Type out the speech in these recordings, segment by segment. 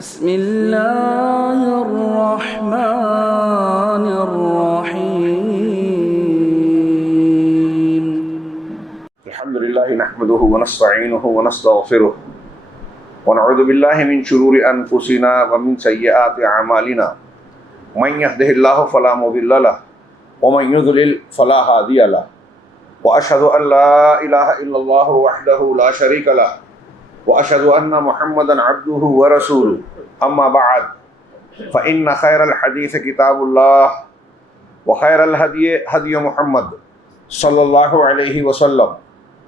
بسم اللہ الرحمن الرحیم الحمد للہ نحمده ونستعینه ونستغفره ونعوذ باللہ من شرور انفسنا ومن سیئات اعمالنا من يهده الله فلا مضل له ومن يضلل فلا هادي له واشهد ان لا اله الا الله وحده لا شريك له واشهد ان محمدا عبده ورسوله اما بعد فان خير الحديث كتاب الله وخير الهدي هدي محمد صلى الله عليه وسلم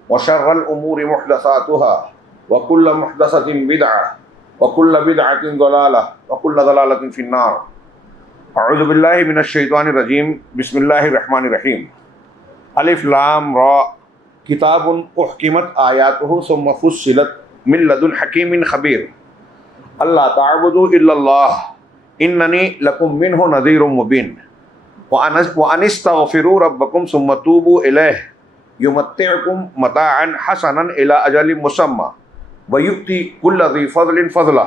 وشر الأمور محدثاتها وكل محدثة بدعة وكل بدعة ضلالة وكل ضلالة في النار. أعوذ بالله من الشيطان الرجيم. بسم الله الرحمن الرحيم. الف لام را کتاب احکمت آیاته ثم فصلت من لدن حکیم خبیر اللہ تعبدوا الا اللہ اننی لکم منہ نذیر مبین وان استغفروا ربکم ثم توبوا الیہ یمتعکم متاعا حسنا الی اجل مسمى ویؤتی کل ذی فضل فضلہ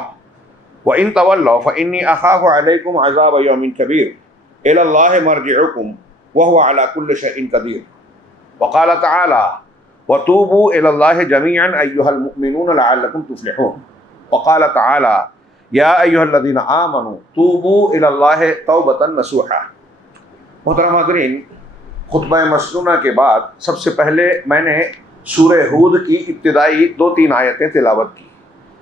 وان تولوا فانی اخاف علیکم عذاب یوم کبیر الی اللہ مرجعکم وهو على كل شيء قدیر. وقال تعالی وتوبوا الى الله جميعا ايها المؤمنون لعلكم تفلحون. وقال تعالی یا ایها الذین آمنوا توبوا الى الله توبة نصوحا. محترم حاضرین، خطبہ مسنونہ کے بعد سب سے پہلے میں نے سورہ ہود کی ابتدائی 2-3 آیتیں تلاوت کی،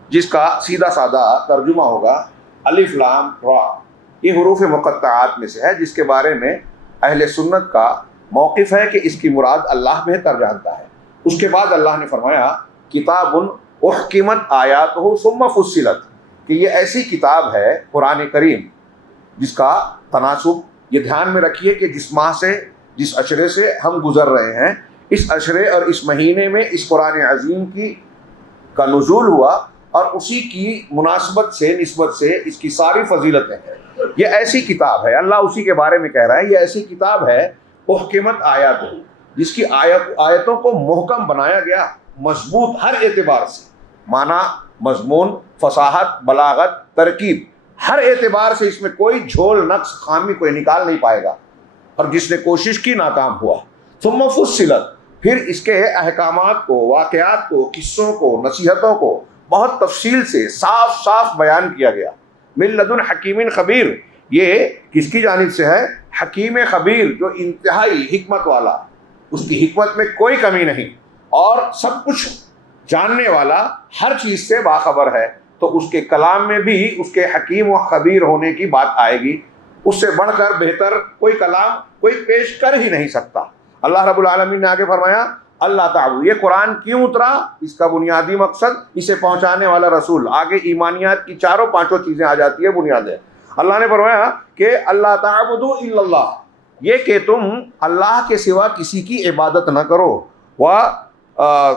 جس کا سیدھا سادہ ترجمہ ہوگا الف لام را. یہ حروف مقطعات میں سے ہے، جس کے بارے میں اہل سنت کا موقف ہے کہ اس کی مراد اللہ بہتر جانتا ہے. اس کے بعد اللہ نے فرمایا کتاب احکمت آیاتہ ثم فصلت، کہ یہ ایسی کتاب ہے قرآن کریم جس کا تناسب یہ دھیان میں رکھیے کہ جس ماہ سے جس عشرے سے ہم گزر رہے ہیں، اس عشرے اور اس مہینے میں اس قرآن عظیم کا نزول ہوا، اور اسی کی مناسبت سے نسبت سے اس کی ساری فضیلتیں ہیں. یہ ایسی کتاب ہے، اللہ اسی کے بارے میں کہہ رہا ہے، یہ ایسی کتاب ہے احکمت آیات، جس کی آیتوں کو محکم بنایا گیا، مضبوط ہر اعتبار سے، معنی، مضمون، فصاحت، بلاغت، ترکیب، ہر اعتبار سے اس میں کوئی جھول، نقص، خامی کوئی نکال نہیں پائے گا، اور جس نے کوشش کی ناکام ہوا. ثم فصلت، پھر اس کے احکامات کو، واقعات کو، قصوں کو، نصیحتوں کو بہت تفصیل سے صاف صاف بیان کیا گیا. من لدن حکیم خبیر، یہ کس کی جانب سے ہے؟ حکیم خبیر، جو انتہائی حکمت والا، اس کی حکمت میں کوئی کمی نہیں، اور سب کچھ جاننے والا، ہر چیز سے باخبر ہے. تو اس کے کلام میں بھی اس کے حکیم و خبیر ہونے کی بات آئے گی. اس سے بڑھ کر بہتر کوئی کلام کوئی پیش کر ہی نہیں سکتا. اللہ رب العالمین نے آگے فرمایا اللہ تعالی. یہ قرآن کیوں اترا؟ اس کا بنیادی مقصد، اسے پہنچانے والا رسول. آگے ایمانیات کی 4-5 چیزیں آ جاتی ہے، بنیادیں. اللہ نے فرمایا کہ اللہ تعبدوا الا اللہ، یہ کہ تم اللہ کے سوا کسی کی عبادت نہ کرو.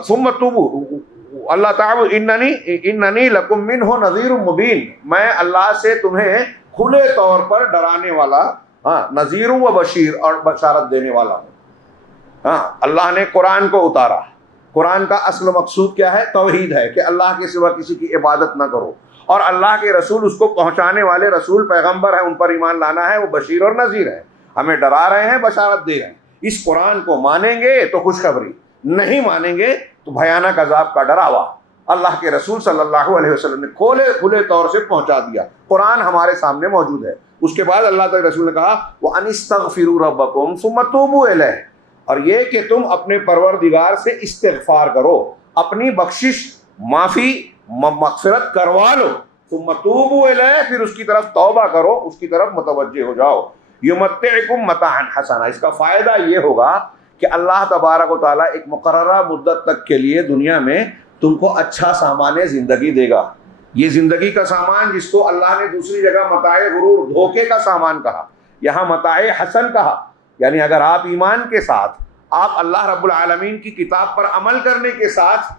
ثم توبوا اللہ تعالی اننی لکم منہ نذیر مبین، میں اللہ سے تمہیں کھلے طور پر ڈرانے والا، نذیر و بشیر، اور بشارت دینے والا ہوں. اللہ نے قرآن کو اتارا. قرآن کا اصل مقصود کیا ہے؟ توحید ہے، کہ اللہ کے سوا کسی کی عبادت نہ کرو، اور اللہ کے رسول، اس کو پہنچانے والے رسول، پیغمبر ہیں، ان پر ایمان لانا ہے. وہ بشیر اور نذیر ہیں، ہمیں ڈرا رہے ہیں، بشارت دے رہے ہیں. اس قرآن کو مانیں گے تو خوشخبری، نہیں مانیں گے تو بھیانک عذاب کا ڈراوا. اللہ کے رسول صلی اللہ علیہ وسلم نے کھلے طور سے پہنچا دیا. قرآن ہمارے سامنے موجود ہے. اس کے بعد اللہ تعالی رسول نے کہا وَأَنِ اسْتَغْفِرُوا رَبَّكُمْ ثُمَّ تُوبُوا إِلَيْهِ، اور یہ کہ تم اپنے پروردگار سے استغفار کرو، اپنی بخشش، معافی، مغفرت کروا لو. ثُمَّ تُوبُوا إِلَيْهِ، پھر اس کی طرف توبہ کرو، اس کی طرف متوجہ ہو جاؤ. یمتعکم متاعا حسنا، اس کا فائدہ یہ ہوگا کہ اللہ تبارک و تعالیٰ ایک مقررہ مدت تک کے لیے دنیا میں تم کو اچھا سامان زندگی دے گا. یہ زندگی کا سامان جس کو اللہ نے دوسری جگہ متاع غرور، دھوکے کا سامان کہا، یہاں متاع حسن کہا. یعنی اگر آپ ایمان کے ساتھ، آپ اللہ رب العالمین کی کتاب پر عمل کرنے کے ساتھ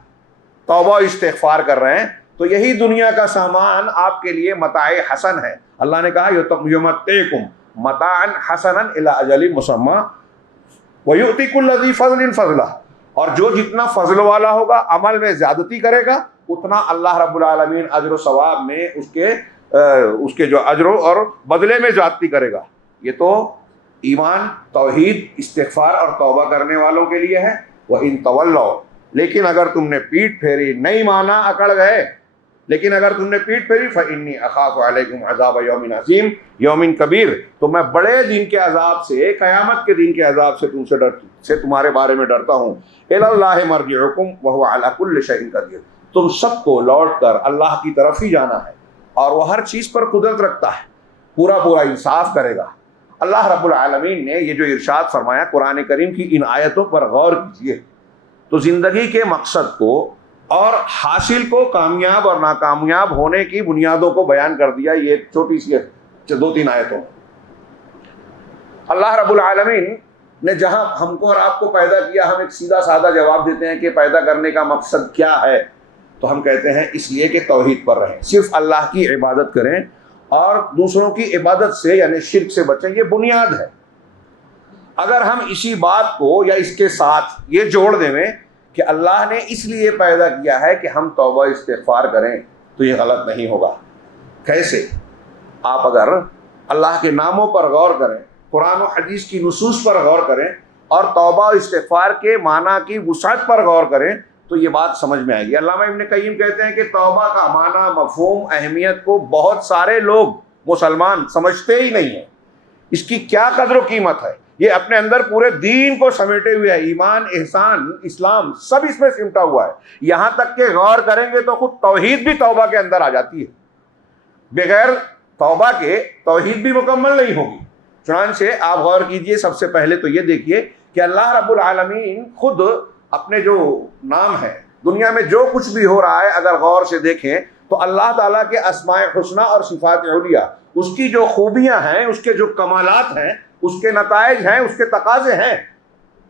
توبہ استغفار کر رہے ہیں، تو یہی دنیا کا سامان آپ کے لیے متاع حسن ہے. اللہ نے کہا یمتعکم متاعا حسنا الی اجل مسمى ویؤتی کل ذی فضل فضلہ، اور جو جتنا فضل والا ہوگا، عمل میں زیادتی کرے گا، اتنا اللہ رب العالمین اجر و ثواب میں اس کے اس کے جو اجر اور بدلے میں زیادتی کرے گا. یہ تو ایمان، توحید، استغفار اور توبہ کرنے والوں کے لیے ہے. وَإِن تَوَلَّوْا، لیکن اگر تم نے پیٹ پھیری، نہیں مانا، اکڑ گئے، لیکن اگر تم نے پیٹ پھیری فَإِنِّي أَخَافُ عَلَيْكُمْ عَذَابَ يَوْمٍ عَظِيمٍ یوم کبیر، تو میں بڑے دن کے عذاب سے، قیامت کے دن کے عذاب سے تمہارے بارے میں ڈرتا ہوں. إِلَى اللَّهِ مَرْجِعُكُمْ وَهُوَ عَلَى كُلِّ شَيْءٍ قَدِيرٌ، تم سب کو لوٹ کر اللہ کی طرف ہی جانا ہے اور وہ ہر چیز پر قدرت رکھتا ہے، پورا انصاف کرے گا. اللہ رب العالمین نے یہ جو ارشاد فرمایا قرآن کریم کی ان آیتوں پر غور کیجیے تو زندگی کے مقصد کو اور حاصل کو، کامیاب اور ناکامیاب ہونے کی بنیادوں کو بیان کر دیا یہ ایک چھوٹی سی 2-3 آیتوں. اللہ رب العالمین نے جہاں ہم کو اور آپ کو پیدا کیا، ہم ایک سیدھا سادہ جواب دیتے ہیں کہ پیدا کرنے کا مقصد کیا ہے، تو ہم کہتے ہیں اس لیے کہ توحید پر رہیں، صرف اللہ کی عبادت کریں اور دوسروں کی عبادت سے یعنی شرک سے بچیں. یہ بنیاد ہے. اگر ہم اسی بات کو یا اس کے ساتھ یہ جوڑ دیں کہ اللہ نے اس لیے پیدا کیا ہے کہ ہم توبہ استغفار کریں، تو یہ غلط نہیں ہوگا. کیسے؟ آپ اگر اللہ کے ناموں پر غور کریں، قرآن و حدیث کی نصوص پر غور کریں اور توبہ استغفار کے معنی کی وسعت پر غور کریں تو یہ بات سمجھ میں آئے گی. علامہ ابن قیم کہتے ہیں کہ توبہ کا معنی، مفہوم، اہمیت کو بہت سارے لوگ مسلمان سمجھتے ہی نہیں ہیں. اس کی کیا قدر و قیمت ہے، یہ اپنے اندر پورے دین کو سمیٹے ہوئے ہے، ایمان، احسان، اسلام سب اس میں سمٹا ہوا ہے. یہاں تک کہ غور کریں گے تو خود توحید بھی توبہ کے اندر آ جاتی ہے. بغیر توبہ کے توحید بھی مکمل نہیں ہوگی. چنانچہ آپ غور کیجئے، سب سے پہلے تو یہ دیکھیے کہ اللہ رب العالمین خود اپنے جو نام ہے، دنیا میں جو کچھ بھی ہو رہا ہے اگر غور سے دیکھیں تو اللہ تعالیٰ کے اسماء حسنہ اور صفات علیہ، اس کی جو خوبیاں ہیں، اس کے جو کمالات ہیں، اس کے نتائج ہیں، اس کے تقاضے ہیں،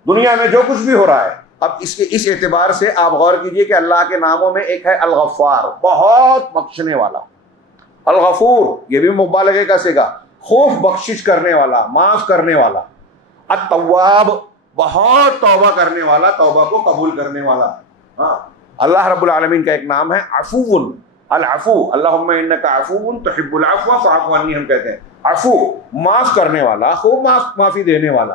دنیا میں جو کچھ بھی ہو رہا ہے. اب اس اعتبار سے آپ غور کیجئے کہ اللہ کے ناموں میں ایک ہے الغفار، بہت بخشنے والا. الغفور یہ بھی مبالغے کا صیغہ، خوف بخشش کرنے والا، معاف کرنے والا. التواب بہت توبہ کرنے والا، توبہ کو قبول کرنے والا. ہاں، اللہ رب العالمین کا ایک نام ہے عفو، العفو، اللہم انک عفو تحب العفو فاعف عنی، ہم کہتے ہیں عفو، معاف کرنے والا، خوب معافی دینے والا.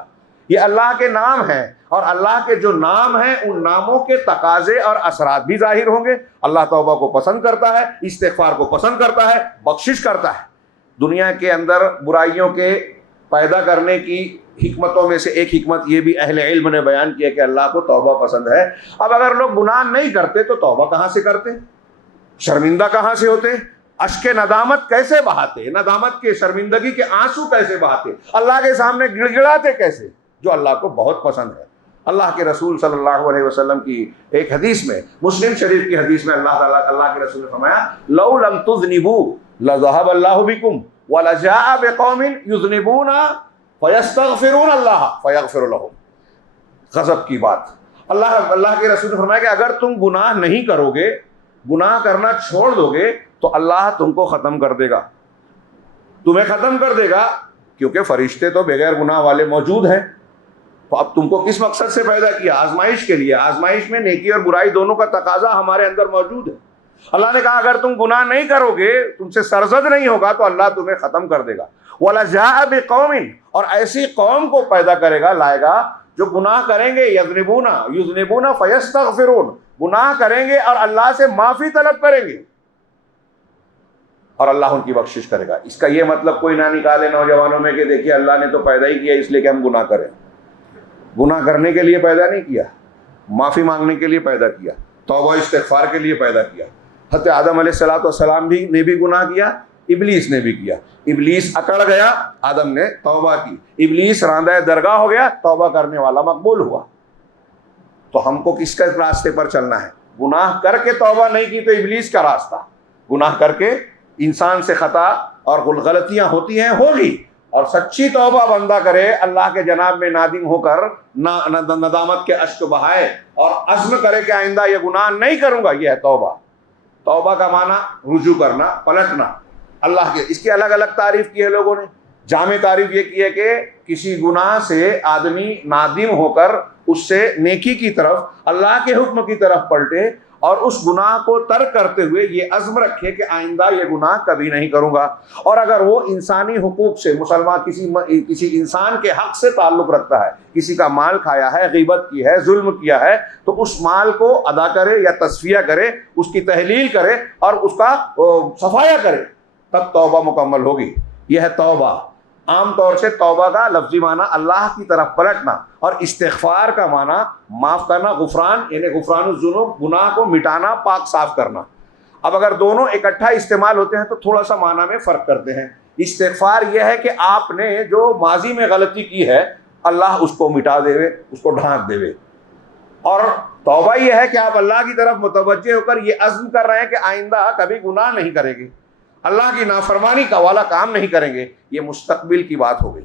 یہ اللہ کے نام ہیں اور اللہ کے جو نام ہیں ان ناموں کے تقاضے اور اثرات بھی ظاہر ہوں گے. اللہ توبہ کو پسند کرتا ہے، استغفار کو پسند کرتا ہے، بخشش کرتا ہے. دنیا کے اندر برائیوں کے پیدا کرنے کی حکمتوں میں سے ایک حکمت یہ بھی اہل علم نے بیان کیا کہ اللہ کو توبہ پسند ہے. اب اگر لوگ گناہ نہیں کرتے تو توبہ کہاں سے کرتے، شرمندہ کہاں سے ہوتے، اشک ندامت کیسے بہاتے، ندامت کے، شرمندگی کے آنسو کیسے بہاتے، اللہ کے سامنے گڑ گڑاتے کیسے، جو اللہ کو بہت پسند ہے. اللہ کے رسول صلی اللہ علیہ وسلم کی ایک حدیث میں، مسلم شریف کی حدیث میں اللہ کے رسول نے فرمایا لو لم تذنبوا لذهب الله بكم ولجاء بقوم يذنبون فيستغفرون الله فيغفر لهم. غضب کی بات. اللہ کے رسول نے فرمایا کہ اگر تم گناہ نہیں کرو گے، گناہ کرنا چھوڑ دو گے تو اللہ تم کو ختم کر دے گا، تمہیں ختم کر دے گا، کیونکہ فرشتے تو بغیر گناہ والے موجود ہیں. تو اب تم کو کس مقصد سے پیدا کیا؟ آزمائش کے لیے. آزمائش میں نیکی اور برائی دونوں کا تقاضا ہمارے اندر موجود ہے. اللہ نے کہا اگر تم گناہ نہیں کرو گے، تم سے سرزد نہیں ہوگا تو اللہ تمہیں ختم کر دے گا. وَلَجَاءَ بِقَوْمٍ، اور ایسی قوم کو پیدا کرے گا، لائے گا جو گناہ کریں گے، یذنبون فیستغفرون، گناہ کریں گے اور اللہ سے معافی طلب کریں گے اور اللہ ان کی بخشش کرے گا. اس کا یہ مطلب کوئی نہ نکالے نوجوانوں میں کہ دیکھیے اللہ نے تو پیدا ہی کیا اس لیے کہ ہم گناہ کریں. گناہ کرنے کے لیے پیدا نہیں کیا، معافی مانگنے کے لیے پیدا کیا، توبہ استغفار کے لیے پیدا کیا. حضرت آدم علیہ السلام نے بھی گناہ کیا، ابلیس نے بھی کیا. ابلیس اکڑ گیا، آدم نے توبہ کی. ابلیس راندہ درگاہ ہو گیا، توبہ کرنے والا مقبول ہوا. تو ہم کو کس کے راستے پر چلنا ہے؟ گناہ کر کے توبہ نہیں کی تو ابلیس کا راستہ. گناہ کر کے انسان سے خطا اور غلطیاں ہوتی ہیں، ہوگی، اور سچی توبہ بندہ کرے، اللہ کے جناب میں نادم ہو کر ندامت کے اشک بہائے اور عزم کرے کہ آئندہ یہ گناہ نہیں کروں گا. یہ ہے توبہ. توبہ کا معنی رجوع کرنا، پلٹنا اللہ کے. اس کی الگ الگ تعریف کی ہے لوگوں نے. جامع تعریف یہ کی ہے کہ کسی گناہ سے آدمی نادم ہو کر اس سے نیکی کی طرف، اللہ کے حکم کی طرف پلٹے اور اس گناہ کو ترک کرتے ہوئے یہ عزم رکھے کہ آئندہ یہ گناہ کبھی نہیں کروں گا۔ اور اگر وہ انسانی حقوق سے مسلمان کسی انسان کے حق سے تعلق رکھتا ہے، کسی کا مال کھایا ہے، غیبت کی ہے، ظلم کیا ہے، تو اس مال کو ادا کرے یا تصفیہ کرے، اس کی تحلیل کرے اور اس کا صفایا کرے، تب توبہ مکمل ہوگی۔ یہ ہے توبہ۔ عام طور سے توبہ کا لفظی معنی اللہ کی طرف پلٹنا، اور استغفار کا معنی معاف کرنا، غفران یعنی غفران الذنوب، گناہ کو مٹانا، پاک صاف کرنا۔ اب اگر دونوں اکٹھا استعمال ہوتے ہیں تو تھوڑا سا معنی میں فرق کرتے ہیں۔ استغفار یہ ہے کہ آپ نے جو ماضی میں غلطی کی ہے اللہ اس کو مٹا دے، اس کو ڈھانک دے۔ اور توبہ یہ ہے کہ آپ اللہ کی طرف متوجہ ہو کر یہ عزم کر رہے ہیں کہ آئندہ کبھی گناہ نہیں کریں گے، اللہ کی نافرمانی کا والا کام نہیں کریں گے۔ یہ مستقبل کی بات ہو گئی،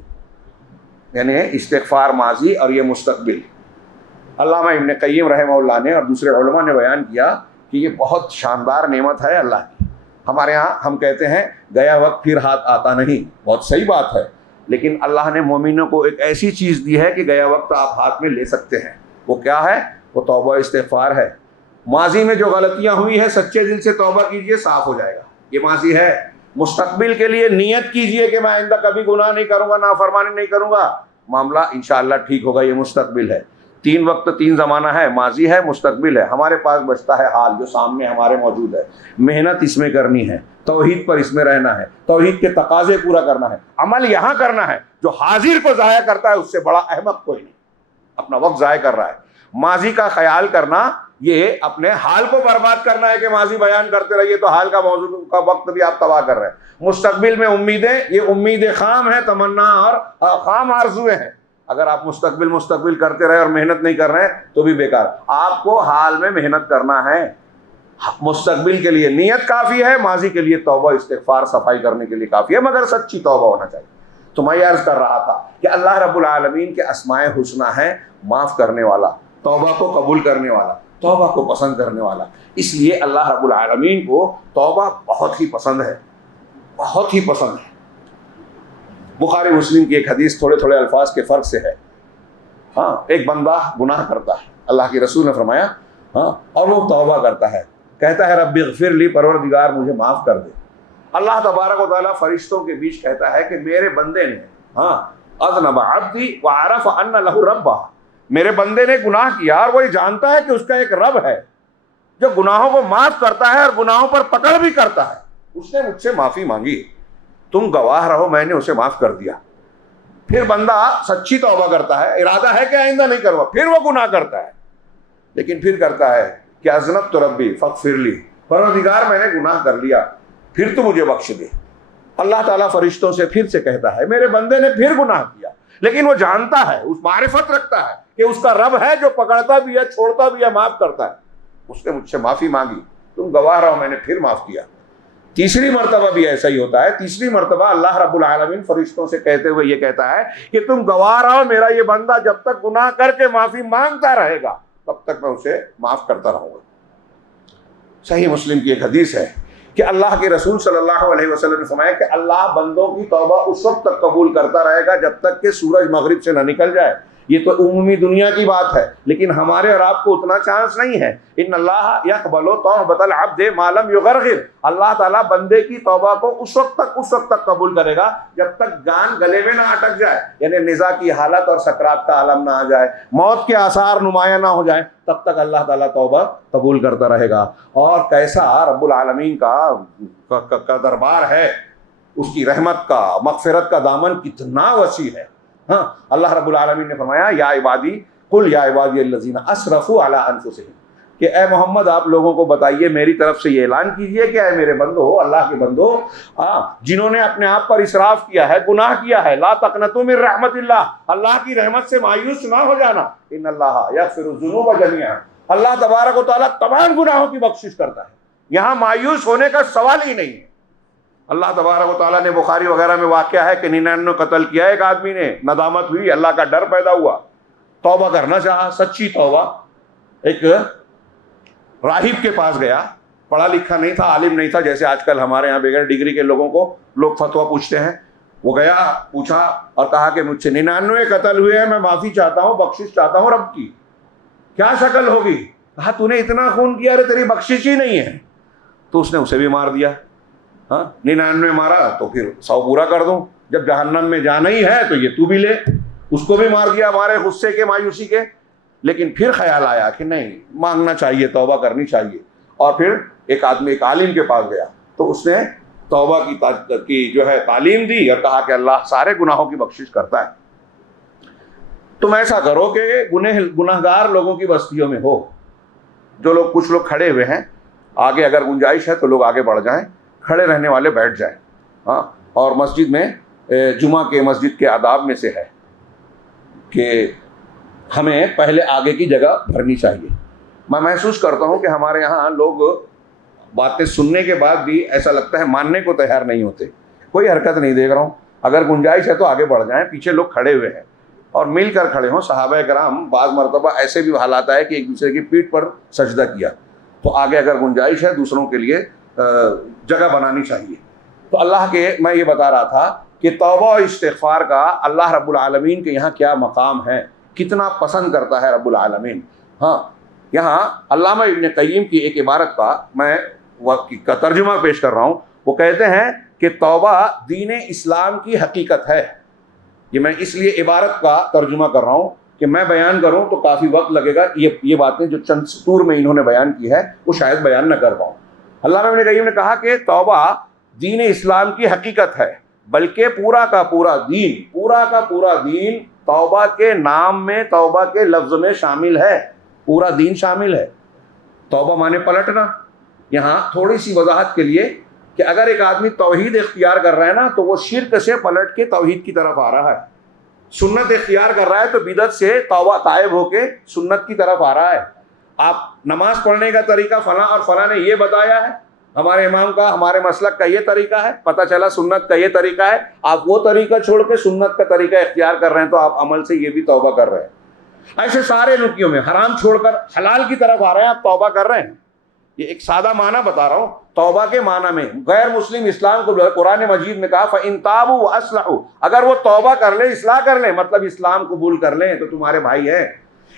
یعنی استغفار ماضی اور یہ مستقبل۔ علامہ ابن قیم رحمہ اللہ نے اور دوسرے علماء نے بیان کیا کہ یہ بہت شاندار نعمت ہے اللہ کی۔ ہمارے ہاں ہم کہتے ہیں گیا وقت پھر ہاتھ آتا نہیں، بہت صحیح بات ہے، لیکن اللہ نے مومنوں کو ایک ایسی چیز دی ہے کہ گیا وقت آپ ہاتھ میں لے سکتے ہیں۔ وہ کیا ہے؟ وہ توبہ استغفار ہے۔ ماضی میں جو غلطیاں ہوئی ہیں سچے دل سے توبہ کیجئے، صاف ہو جائے گا، یہ ماضی ہے۔ مستقبل کے لیے نیت کیجئے کہ میں آئندہ کبھی گناہ نہیں کروں گا، نافرمانی نہیں کروں گا، معاملہ انشاءاللہ ٹھیک ہوگا، یہ مستقبل ہے۔ 3 وقت 3 زمانہ ہے، ماضی ہے، مستقبل ہے۔ ہمارے پاس بچتا ہے حال جو سامنے ہمارے موجود ہے، محنت اس میں کرنی ہے، توحید پر اس میں رہنا ہے، توحید کے تقاضے پورا کرنا ہے، عمل یہاں کرنا ہے۔ جو حاضر کو ضائع کرتا ہے اس سے بڑا احمق کوئی نہیں، اپنا وقت ضائع کر رہا ہے۔ ماضی کا خیال کرنا یہ اپنے حال کو برباد کرنا ہے کہ ماضی بیان کرتے رہیے تو حال کا موضوع کا وقت بھی آپ تباہ کر رہے ہیں۔ مستقبل میں امیدیں، یہ امیدیں خام ہیں، تمنا اور خام آرزویں ہیں۔ اگر آپ مستقبل کرتے رہے اور محنت نہیں کر رہے ہیں تو بھی بیکار۔ آپ کو حال میں محنت کرنا ہے، مستقبل کے لیے نیت کافی ہے، ماضی کے لیے توبہ استغفار صفائی کرنے کے لیے کافی ہے، مگر سچی توبہ ہونا چاہیے۔ تو میں یہ عرض کر رہا تھا کہ اللہ رب العالمین کے اسماء حسنی ہے معاف کرنے والا، توبہ کو قبول کرنے والا، توبہ کو پسند کرنے والا۔ اس لیے اللہ رب العالمین کو توبہ بہت ہی پسند ہے، بہت ہی پسند ہے۔ بخاری مسلم کی ایک حدیث تھوڑے الفاظ کے فرق سے ہے۔ ہاں، ایک بندہ گناہ کرتا ہے، اللہ کے رسول نے فرمایا ہاں، اور وہ توبہ کرتا ہے، کہتا ہے رب اغفر لی، پروردگار مجھے معاف کر دے۔ اللہ تبارک و تعالیٰ فرشتوں کے بیچ کہتا ہے کہ میرے بندے نے اذنب عبدی وعرف ان لہ ربہ، میرے بندے نے گناہ کیا اور وہ یہ جانتا ہے کہ اس کا ایک رب ہے جو گناہوں کو معاف کرتا ہے اور گناہوں پر پکڑ بھی کرتا ہے۔ اس نے مجھ سے معافی مانگی، تم گواہ رہو میں نے اسے معاف کر دیا۔ پھر بندہ سچی توبہ کرتا ہے، ارادہ ہے کہ آئندہ نہیں کروں گا، پھر وہ گناہ کرتا ہے، لیکن پھر کرتا ہے کہ اذنبت ربی فاغفر لی، پروردگار میں نے گناہ کر لیا پھر تو مجھے بخش دے۔ اللہ تعالیٰ فرشتوں سے پھر سے کہتا ہے میرے بندے نے پھر گناہ کیا، لیکن وہ جانتا ہے، اس معرفت رکھتا ہے کہ اس کا رب ہے جو پکڑتا بھی ہے، چھوڑتا بھی ہے، معاف کرتا ہے۔ اس نے مجھ سے معافی مانگی، تم گواہ رہو میں نے پھر معاف کیا۔ تیسری مرتبہ بھی ایسا ہی ہوتا ہے۔ تیسری مرتبہ اللہ رب العالمین فرشتوں سے کہتے ہوئے یہ کہتا ہے کہ تم گواہ رہو میرا یہ بندہ جب تک گناہ کر کے معافی مانگتا رہے گا تب تک میں اسے معاف کرتا رہوں گا۔ صحیح مسلم کی ایک حدیث ہے کہ اللہ کے رسول صلی اللہ علیہ وسلم نے فرمایا کہ اللہ بندوں کی توبہ اس وقت تک قبول کرتا رہے گا جب تک کہ سورج مغرب سے نہ نکل جائے۔ یہ تو عمومی دنیا کی بات ہے، لیکن ہمارے اور آپ کو اتنا چانس نہیں ہے۔ ان اللہ یقبل توبۃ العبد ما لم یغرغر، اللہ تعالیٰ بندے کی توبہ کو اس وقت تک قبول کرے گا جب تک جان گلے میں نہ اٹک جائے، یعنی نزا کی حالت اور سکرات کا عالم نہ آ جائے، موت کے آثار نمایاں نہ ہو جائیں، تب تک اللہ تعالیٰ توبہ قبول کرتا رہے گا۔ اور کیسا رب العالمین کا دربار ہے، اس کی رحمت کا، مغفرت کا دامن کتنا وسیع ہے۔ ہاں، اللہ رب العالمین نے فرمایا یا عبادی قل یا عبادی الذین اسرفوا علی انفسہم، کہ اے محمد آپ لوگوں کو بتائیے، میری طرف سے یہ اعلان کیجئے کہ اے میرے بندو، اللہ کے بندو، جنہوں نے اپنے آپ پر اسراف کیا ہے، گناہ کیا ہے، لا تقنطوا من رحمت اللہ، اللہ کی رحمت سے مایوس نہ ہو جانا، ان اللہ یغفر الذنوب جميعا، اللہ تبارک و تعالیٰ تمام گناہوں کی بخشش کرتا ہے، یہاں مایوس ہونے کا سوال ہی نہیں ہے۔ اللہ تبارک و تعالیٰ نے بخاری وغیرہ میں واقعہ ہے کہ 99 قتل کیا ایک آدمی نے، ندامت ہوئی، اللہ کا ڈر پیدا ہوا، توبہ کرنا چاہا، سچی توبہ۔ ایک راہب کے پاس گیا، پڑھا لکھا نہیں تھا، عالم نہیں تھا، جیسے آج کل ہمارے یہاں بغیر ڈگری کے لوگوں کو لوگ فتویٰ پوچھتے ہیں۔ وہ گیا، پوچھا اور کہا کہ مجھ سے 99 قتل ہوئے ہیں، میں معافی چاہتا ہوں، بخشش چاہتا ہوں رب کی، کیا شکل ہوگی؟ کہا تو نے اتنا خون کیا ارے تیری بخشش ہی نہیں ہے. تو اس نے اسے بھی مار دیا. ہاں 99 مارا تو پھر 100 پورا کر دوں, جب جہنم میں جانا ہی ہے تو یہ تو بھی لے. اس کو بھی مار دیا ہمارے غصے کے, مایوسی کے. لیکن پھر خیال آیا کہ نہیں, مانگنا چاہیے, توبہ کرنی چاہیے. اور پھر ایک آدمی ایک عالم کے پاس گیا تو اس نے توبہ کی جو ہے تعلیم دی اور کہا کہ اللہ سارے گناہوں کی بخشش کرتا ہے. تم ایسا کرو کہ گناہ گار لوگوں کی بستیوں میں ہو, جو لوگ کچھ لوگ کھڑے ہوئے ہیں آگے, اگر گنجائش ہے تو لوگ آگے بڑھ جائیں, کھڑے رہنے والے بیٹھ جائیں. ہاں, اور مسجد میں جمعہ کے مسجد کے آداب میں سے ہے کہ ہمیں پہلے آگے کی جگہ بھرنی چاہیے. میں محسوس کرتا ہوں کہ ہمارے یہاں لوگ باتیں سننے کے بعد بھی ایسا لگتا ہے ماننے کو تیار نہیں ہوتے. کوئی حرکت نہیں دیکھ رہا ہوں, اگر گنجائش ہے تو آگے بڑھ جائیں, پیچھے لوگ کھڑے ہوئے ہیں اور مل کر کھڑے ہوں. صحابہ کرام بعض مرتبہ ایسے بھی حالات آئے کہ ایک دوسرے کی پیٹھ پر سجدہ کیا, تو آگے اگر گنجائش ہے دوسروں کے لیے جگہ بنانی چاہیے. تو اللہ کے, میں یہ بتا رہا تھا کہ توبہ و استغفار کا اللہ رب العالمین کے یہاں کیا مقام ہے, کتنا پسند کرتا ہے رب العالمین. ہاں, یہاں علامہ ابن قیم کی ایک عبارت کا میں کا ترجمہ پیش کر رہا ہوں. وہ کہتے ہیں کہ توبہ دین اسلام کی حقیقت ہے. یہ میں اس لیے عبارت کا ترجمہ کر رہا ہوں کہ میں بیان کروں تو کافی وقت لگے گا. یہ باتیں جو چند سطور میں انہوں نے بیان کی ہے وہ شاید بیان نہ کر پاؤں. علامہ ابن قیم نے کہا کہ توبہ دین اسلام کی حقیقت ہے, بلکہ پورا کا پورا دین توبہ کے نام میں, توبہ کے لفظ میں شامل ہے. پورا دین شامل ہے. توبہ مانے پلٹنا. یہاں تھوڑی سی وضاحت کے لیے کہ اگر ایک آدمی توحید اختیار کر رہا ہے نا تو وہ شرک سے پلٹ کے توحید کی طرف آ رہا ہے. سنت اختیار کر رہا ہے تو بدعت سے توبہ تائب ہو کے سنت کی طرف آ رہا ہے. آپ نماز پڑھنے کا طریقہ فلاں اور فلاں نے یہ بتایا ہے, ہمارے امام کا, ہمارے مسلک کا یہ طریقہ ہے, پتہ چلا سنت کا یہ طریقہ ہے, آپ وہ طریقہ چھوڑ کے سنت کا طریقہ اختیار کر رہے ہیں تو آپ عمل سے یہ بھی توبہ کر رہے ہیں. ایسے سارے نکیوں میں حرام چھوڑ کر حلال کی طرف آ رہے ہیں, آپ توبہ کر رہے ہیں. یہ ایک سادہ معنی بتا رہا ہوں. توبہ کے معنی میں غیر مسلم اسلام کو قرآن مجید میں کہا فَإِن تَابُوا وَأَصْلَحُوا, اگر وہ توبہ کر لیں, اصلاح کر لیں, مطلب اسلام قبول کر لیں تو تمہارے بھائی ہیں.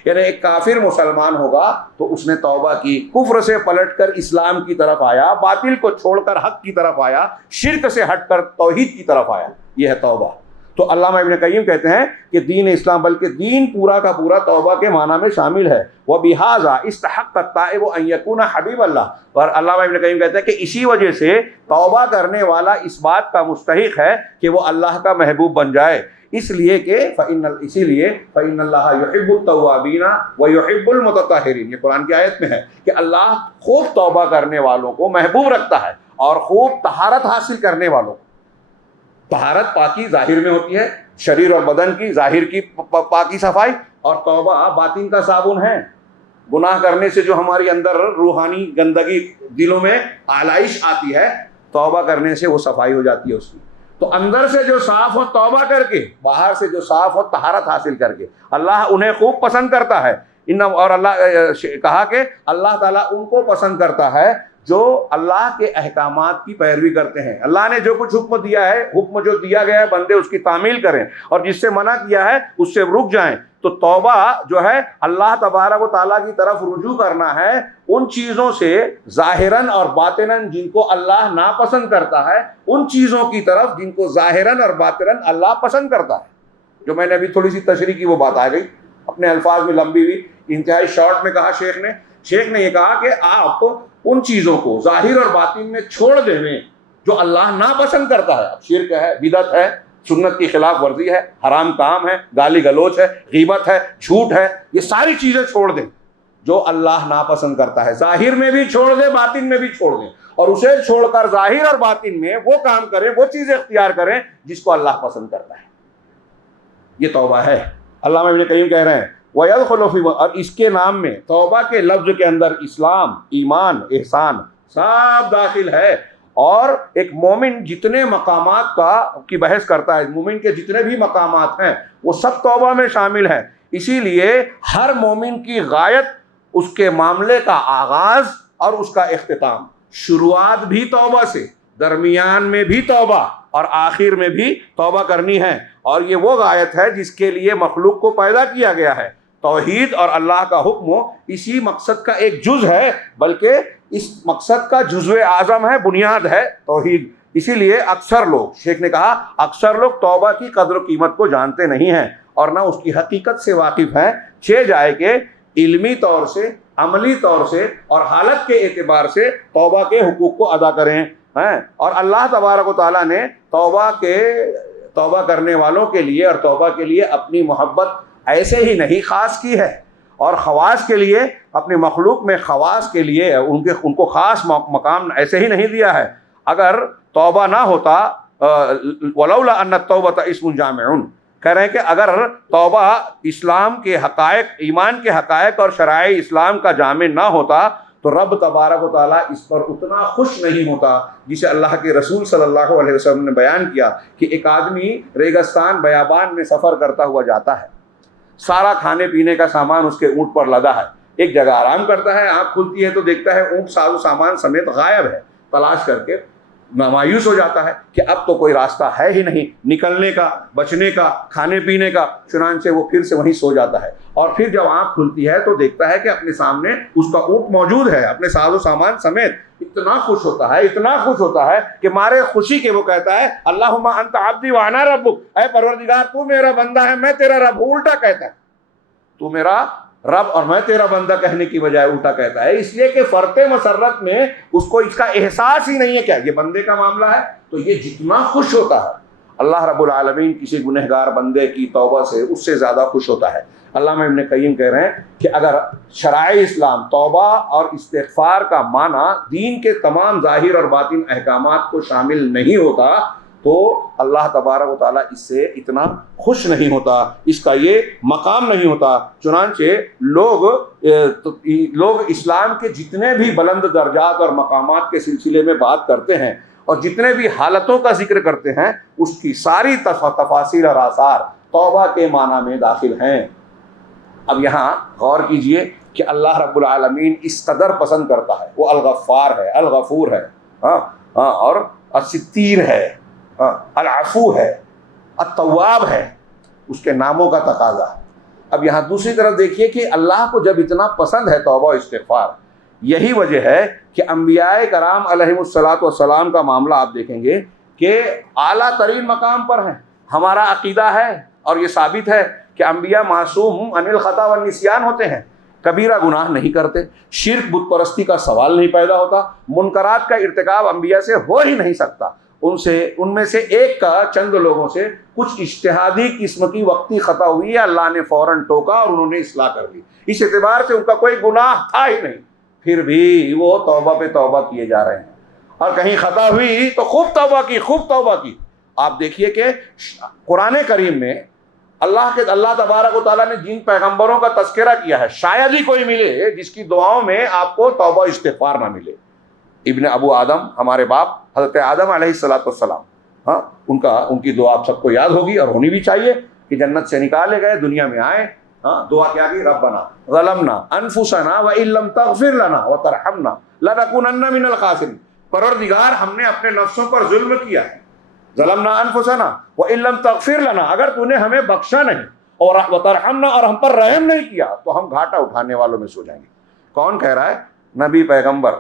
یعنی ایک کافر مسلمان ہوگا تو اس نے توبہ کی, کفر سے پلٹ کر اسلام کی طرف آیا, باطل کو چھوڑ کر حق کی طرف آیا, شرک سے ہٹ کر توحید کی طرف آیا. یہ ہے توبہ. تو علامہ ابن قیم کہتے ہیں کہ دین اسلام, بلکہ دین پورا کا پورا توبہ کے معنی میں شامل ہے. وَبِهَذَا اسْتَحَقَّ التَّائِبُ أَن يَكُونَ حَبِيبَ اللَّهِ, اور علامہ ابن قیم کہتے ہیں کہ اسی وجہ سے توبہ کرنے والا اس بات کا مستحق ہے کہ وہ اللہ کا محبوب بن جائے. اس لیے کہ فَإِنَّ اللَّهَ يُحِبُّ التَّوَّابِينَ وَيُحِبُّ الْمُتَطَّهِرِينَ. یہ قرآن کی آیت میں ہے کہ اللہ خوب توبہ کرنے والوں کو محبوب رکھتا ہے اور خوب طہارت حاصل کرنے والوں کو. طہارت پاکی ظاہر میں ہوتی ہے, شریر اور بدن کی ظاہر کی پاکی صفائی, اور توبہ باطن کا صابن ہے. گناہ کرنے سے جو ہماری اندر روحانی گندگی دلوں میں آلائش آتی ہے, توبہ کرنے سے وہ صفائی ہو جاتی ہے اس کی. تو اندر سے جو صاف ہو توبہ کر کے, باہر سے جو صاف ہو طہارت حاصل کر کے, اللہ انہیں خوب پسند کرتا ہے. اور اللہ کہا کہ اللہ تعالیٰ ان کو پسند کرتا ہے جو اللہ کے احکامات کی پیروی کرتے ہیں. اللہ نے جو کچھ حکم دیا ہے, حکم جو دیا گیا ہے بندے اس کی تعمیل کریں, اور جس سے منع کیا ہے اس سے رک جائیں. تو توبہ جو ہے اللہ تبارک و تعالیٰ کی طرف رجوع کرنا ہے ان چیزوں سے ظاہراً اور باطناً جن کو اللہ ناپسند کرتا ہے, ان چیزوں کی طرف جن کو ظاہراً اور باطناً اللہ پسند کرتا ہے. جو میں نے ابھی تھوڑی سی تشریح کی وہ بات آ گئی, اپنے الفاظ میں لمبی ہوئی, انتہائی شارٹ میں کہا شیخ نے یہ کہا کہ آپ ان چیزوں کو ظاہر اور باطن میں چھوڑ دیں جو اللہ ناپسند کرتا ہے. اب شرک ہے, بدعت ہے, سنت کی خلاف ورزی ہے, حرام کام ہے, گالی گلوچ ہے, غیبت ہے, جھوٹ ہے, یہ ساری چیزیں چھوڑ دیں جو اللہ ناپسند کرتا ہے. ظاہر میں بھی چھوڑ دیں, باطن میں بھی چھوڑ دیں, اور اسے چھوڑ کر ظاہر اور باطن میں وہ کام کریں, وہ چیزیں اختیار کریں جس کو اللہ پسند کرتا ہے. یہ توبہ ہے. علامہ ابن قیم کہہ رہے ہیں وَيَدْخُلُ فِي, اور اس کے نام میں توبہ کے لفظ کے اندر اسلام, ایمان, احسان سب داخل ہے. اور ایک مومن جتنے مقامات کی بحث کرتا ہے, مومن کے جتنے بھی مقامات ہیں وہ سب توبہ میں شامل ہیں. اسی لیے ہر مومن کی غایت اس کے معاملے کا آغاز اور اس کا اختتام, شروعات بھی توبہ سے, درمیان میں بھی توبہ اور آخر میں بھی توبہ کرنی ہے. اور یہ وہ غایت ہے جس کے لیے مخلوق کو پیدا کیا گیا ہے. توحید اور اللہ کا حکم اسی مقصد کا ایک جز ہے، بلکہ اس مقصد کا جزو اعظم ہے، بنیاد ہے توحید۔ اسی لیے اکثر لوگ، شیخ نے کہا اکثر لوگ توبہ کی قدر و قیمت کو جانتے نہیں ہیں اور نہ اس کی حقیقت سے واقف ہیں، چھ جائے کہ علمی طور سے، عملی طور سے اور حالت کے اعتبار سے توبہ کے حقوق کو ادا کریں ہیں۔ اور اللہ تبارک و تعالیٰ نے توبہ کرنے والوں کے لیے اور توبہ کے لیے اپنی محبت ایسے ہی نہیں خاص کی ہے، اور خواص کے لیے اپنی مخلوق میں خواص کے لیے ان کو خاص مقام ایسے ہی نہیں دیا ہے۔ اگر توبہ نہ ہوتا، ولولا ان التوبۃ اسم جامع، کہہ رہے ہیں کہ اگر توبہ اسلام کے حقائق، ایمان کے حقائق اور شرائع اسلام کا جامع نہ ہوتا تو رب تبارک و تعالیٰ اس پر اتنا خوش نہیں ہوتا، جسے اللہ کے رسول صلی اللہ علیہ وسلم نے بیان کیا کہ ایک آدمی ریگستان بیابان میں سفر کرتا ہوا جاتا ہے، سارا کھانے پینے کا سامان اس کے اونٹ پر لدا ہے، ایک جگہ آرام کرتا ہے، آنکھ کھلتی ہے تو دیکھتا ہے اونٹ ساز و سامان سمیت غائب ہے، تلاش کر کے مایوس ہو جاتا ہے کہ اب تو کوئی راستہ ہے ہی نہیں نکلنے کا، بچنے کا، کھانے پینے کا، چنانچہ وہ پھر سے وہیں سو جاتا ہے، اور پھر جب آنکھ کھلتی ہے تو دیکھتا ہے کہ اپنے سامنے اس کا اونٹ موجود ہے اپنے ساز و سامان سمیت۔ اتنا خوش ہوتا ہے کہ مارے خوشی کے وہ کہتا ہے اللہم انت عبدی وانا ربک، اے پروردگار تو میرا بندہ ہے میں تیرا رب ہوں۔ الٹا کہتا ہے تو میرا رب اور میں تیرا بندہ کہنے کی بجائے الٹا کہتا ہے، اس لیے کہ فرط مسرت میں اس کو اس کا احساس ہی نہیں ہے کیا یہ بندے کا معاملہ ہے، تو یہ جتنا خوش ہوتا ہے اللہ رب العالمین کسی گنہگار بندے کی توبہ سے اس سے زیادہ خوش ہوتا ہے۔ علامہ ابن قیم کہہ رہے ہیں کہ اگر شرائع اسلام توبہ اور استغفار کا معنی دین کے تمام ظاہر اور باطن احکامات کو شامل نہیں ہوتا تو اللہ تبارک و تعالیٰ اس سے اتنا خوش نہیں ہوتا، اس کا یہ مقام نہیں ہوتا۔ چنانچہ لوگ اسلام کے جتنے بھی بلند درجات اور مقامات کے سلسلے میں بات کرتے ہیں اور جتنے بھی حالتوں کا ذکر کرتے ہیں اس کی ساری تفاصیل اور آثار توبہ کے معنی میں داخل ہیں۔ اب یہاں غور کیجئے کہ اللہ رب العالمین اس قدر پسند کرتا ہے، وہ الغفار ہے، الغفور ہے، اور الستیر ہے، العفو ہے، التواب ہے، اس کے ناموں کا تقاضا ہے۔ اب یہاں دوسری طرف دیکھیے کہ اللہ کو جب اتنا پسند ہے توبہ و استغفار، یہی وجہ ہے کہ انبیاء کرام علیہم الصلاۃ والسلام کا معاملہ آپ دیکھیں گے کہ اعلیٰ ترین مقام پر ہیں۔ ہمارا عقیدہ ہے اور یہ ثابت ہے کہ انبیاء معصوم عن الخطا والنسیان ہوتے ہیں، کبیرہ گناہ نہیں کرتے، شرک بت پرستی کا سوال نہیں پیدا ہوتا، منکرات کا ارتکاب انبیاء سے ہو ہی نہیں سکتا۔ ان میں سے ایک کا چند لوگوں سے کچھ اجتہادی قسم کی وقتی خطا ہوئی ہے، اللہ نے فوراً ٹوکا اور انہوں نے اصلاح کر لی، اس اعتبار سے ان کا کوئی گناہ تھا ہی نہیں، پھر بھی وہ توبہ پہ توبہ کیے جا رہے ہیں۔ اور کہیں خطا ہوئی تو خوب توبہ کی۔ آپ دیکھیے کہ قرآن کریم میں اللہ تبارک و تعالیٰ نے جن پیغمبروں کا تذکرہ کیا ہے شاید ہی کوئی ملے جس کی دعاؤں میں آپ کو توبہ استغفار نہ ملے۔ ابن ابو آدم، ہمارے باپ حضرت آدم علیہ السلام، ان کی دعا آپ سب کو یاد ہوگی اور ہونی بھی چاہیے کہ جنت سے نکالے گئے، دنیا میں آئے، دعا کیا کی؟ ربنا ظلمنا انفسنا وان لم تغفر لنا وترحمنا لنکونن من الخاسرین، پروردگار ہم نے اپنے نفسوں پر ظلم کیا ہے، ظلمنا انفسنا وان لم تغفر لنا، اگر تو نے ہمیں بخشا نہیں اور وترحمنا اور ہم پر رحم نہیں کیا تو ہم گھاٹا اٹھانے والوں میں سو جائیں گے۔ کون کہہ رہا ہے؟ نبی پیغمبر،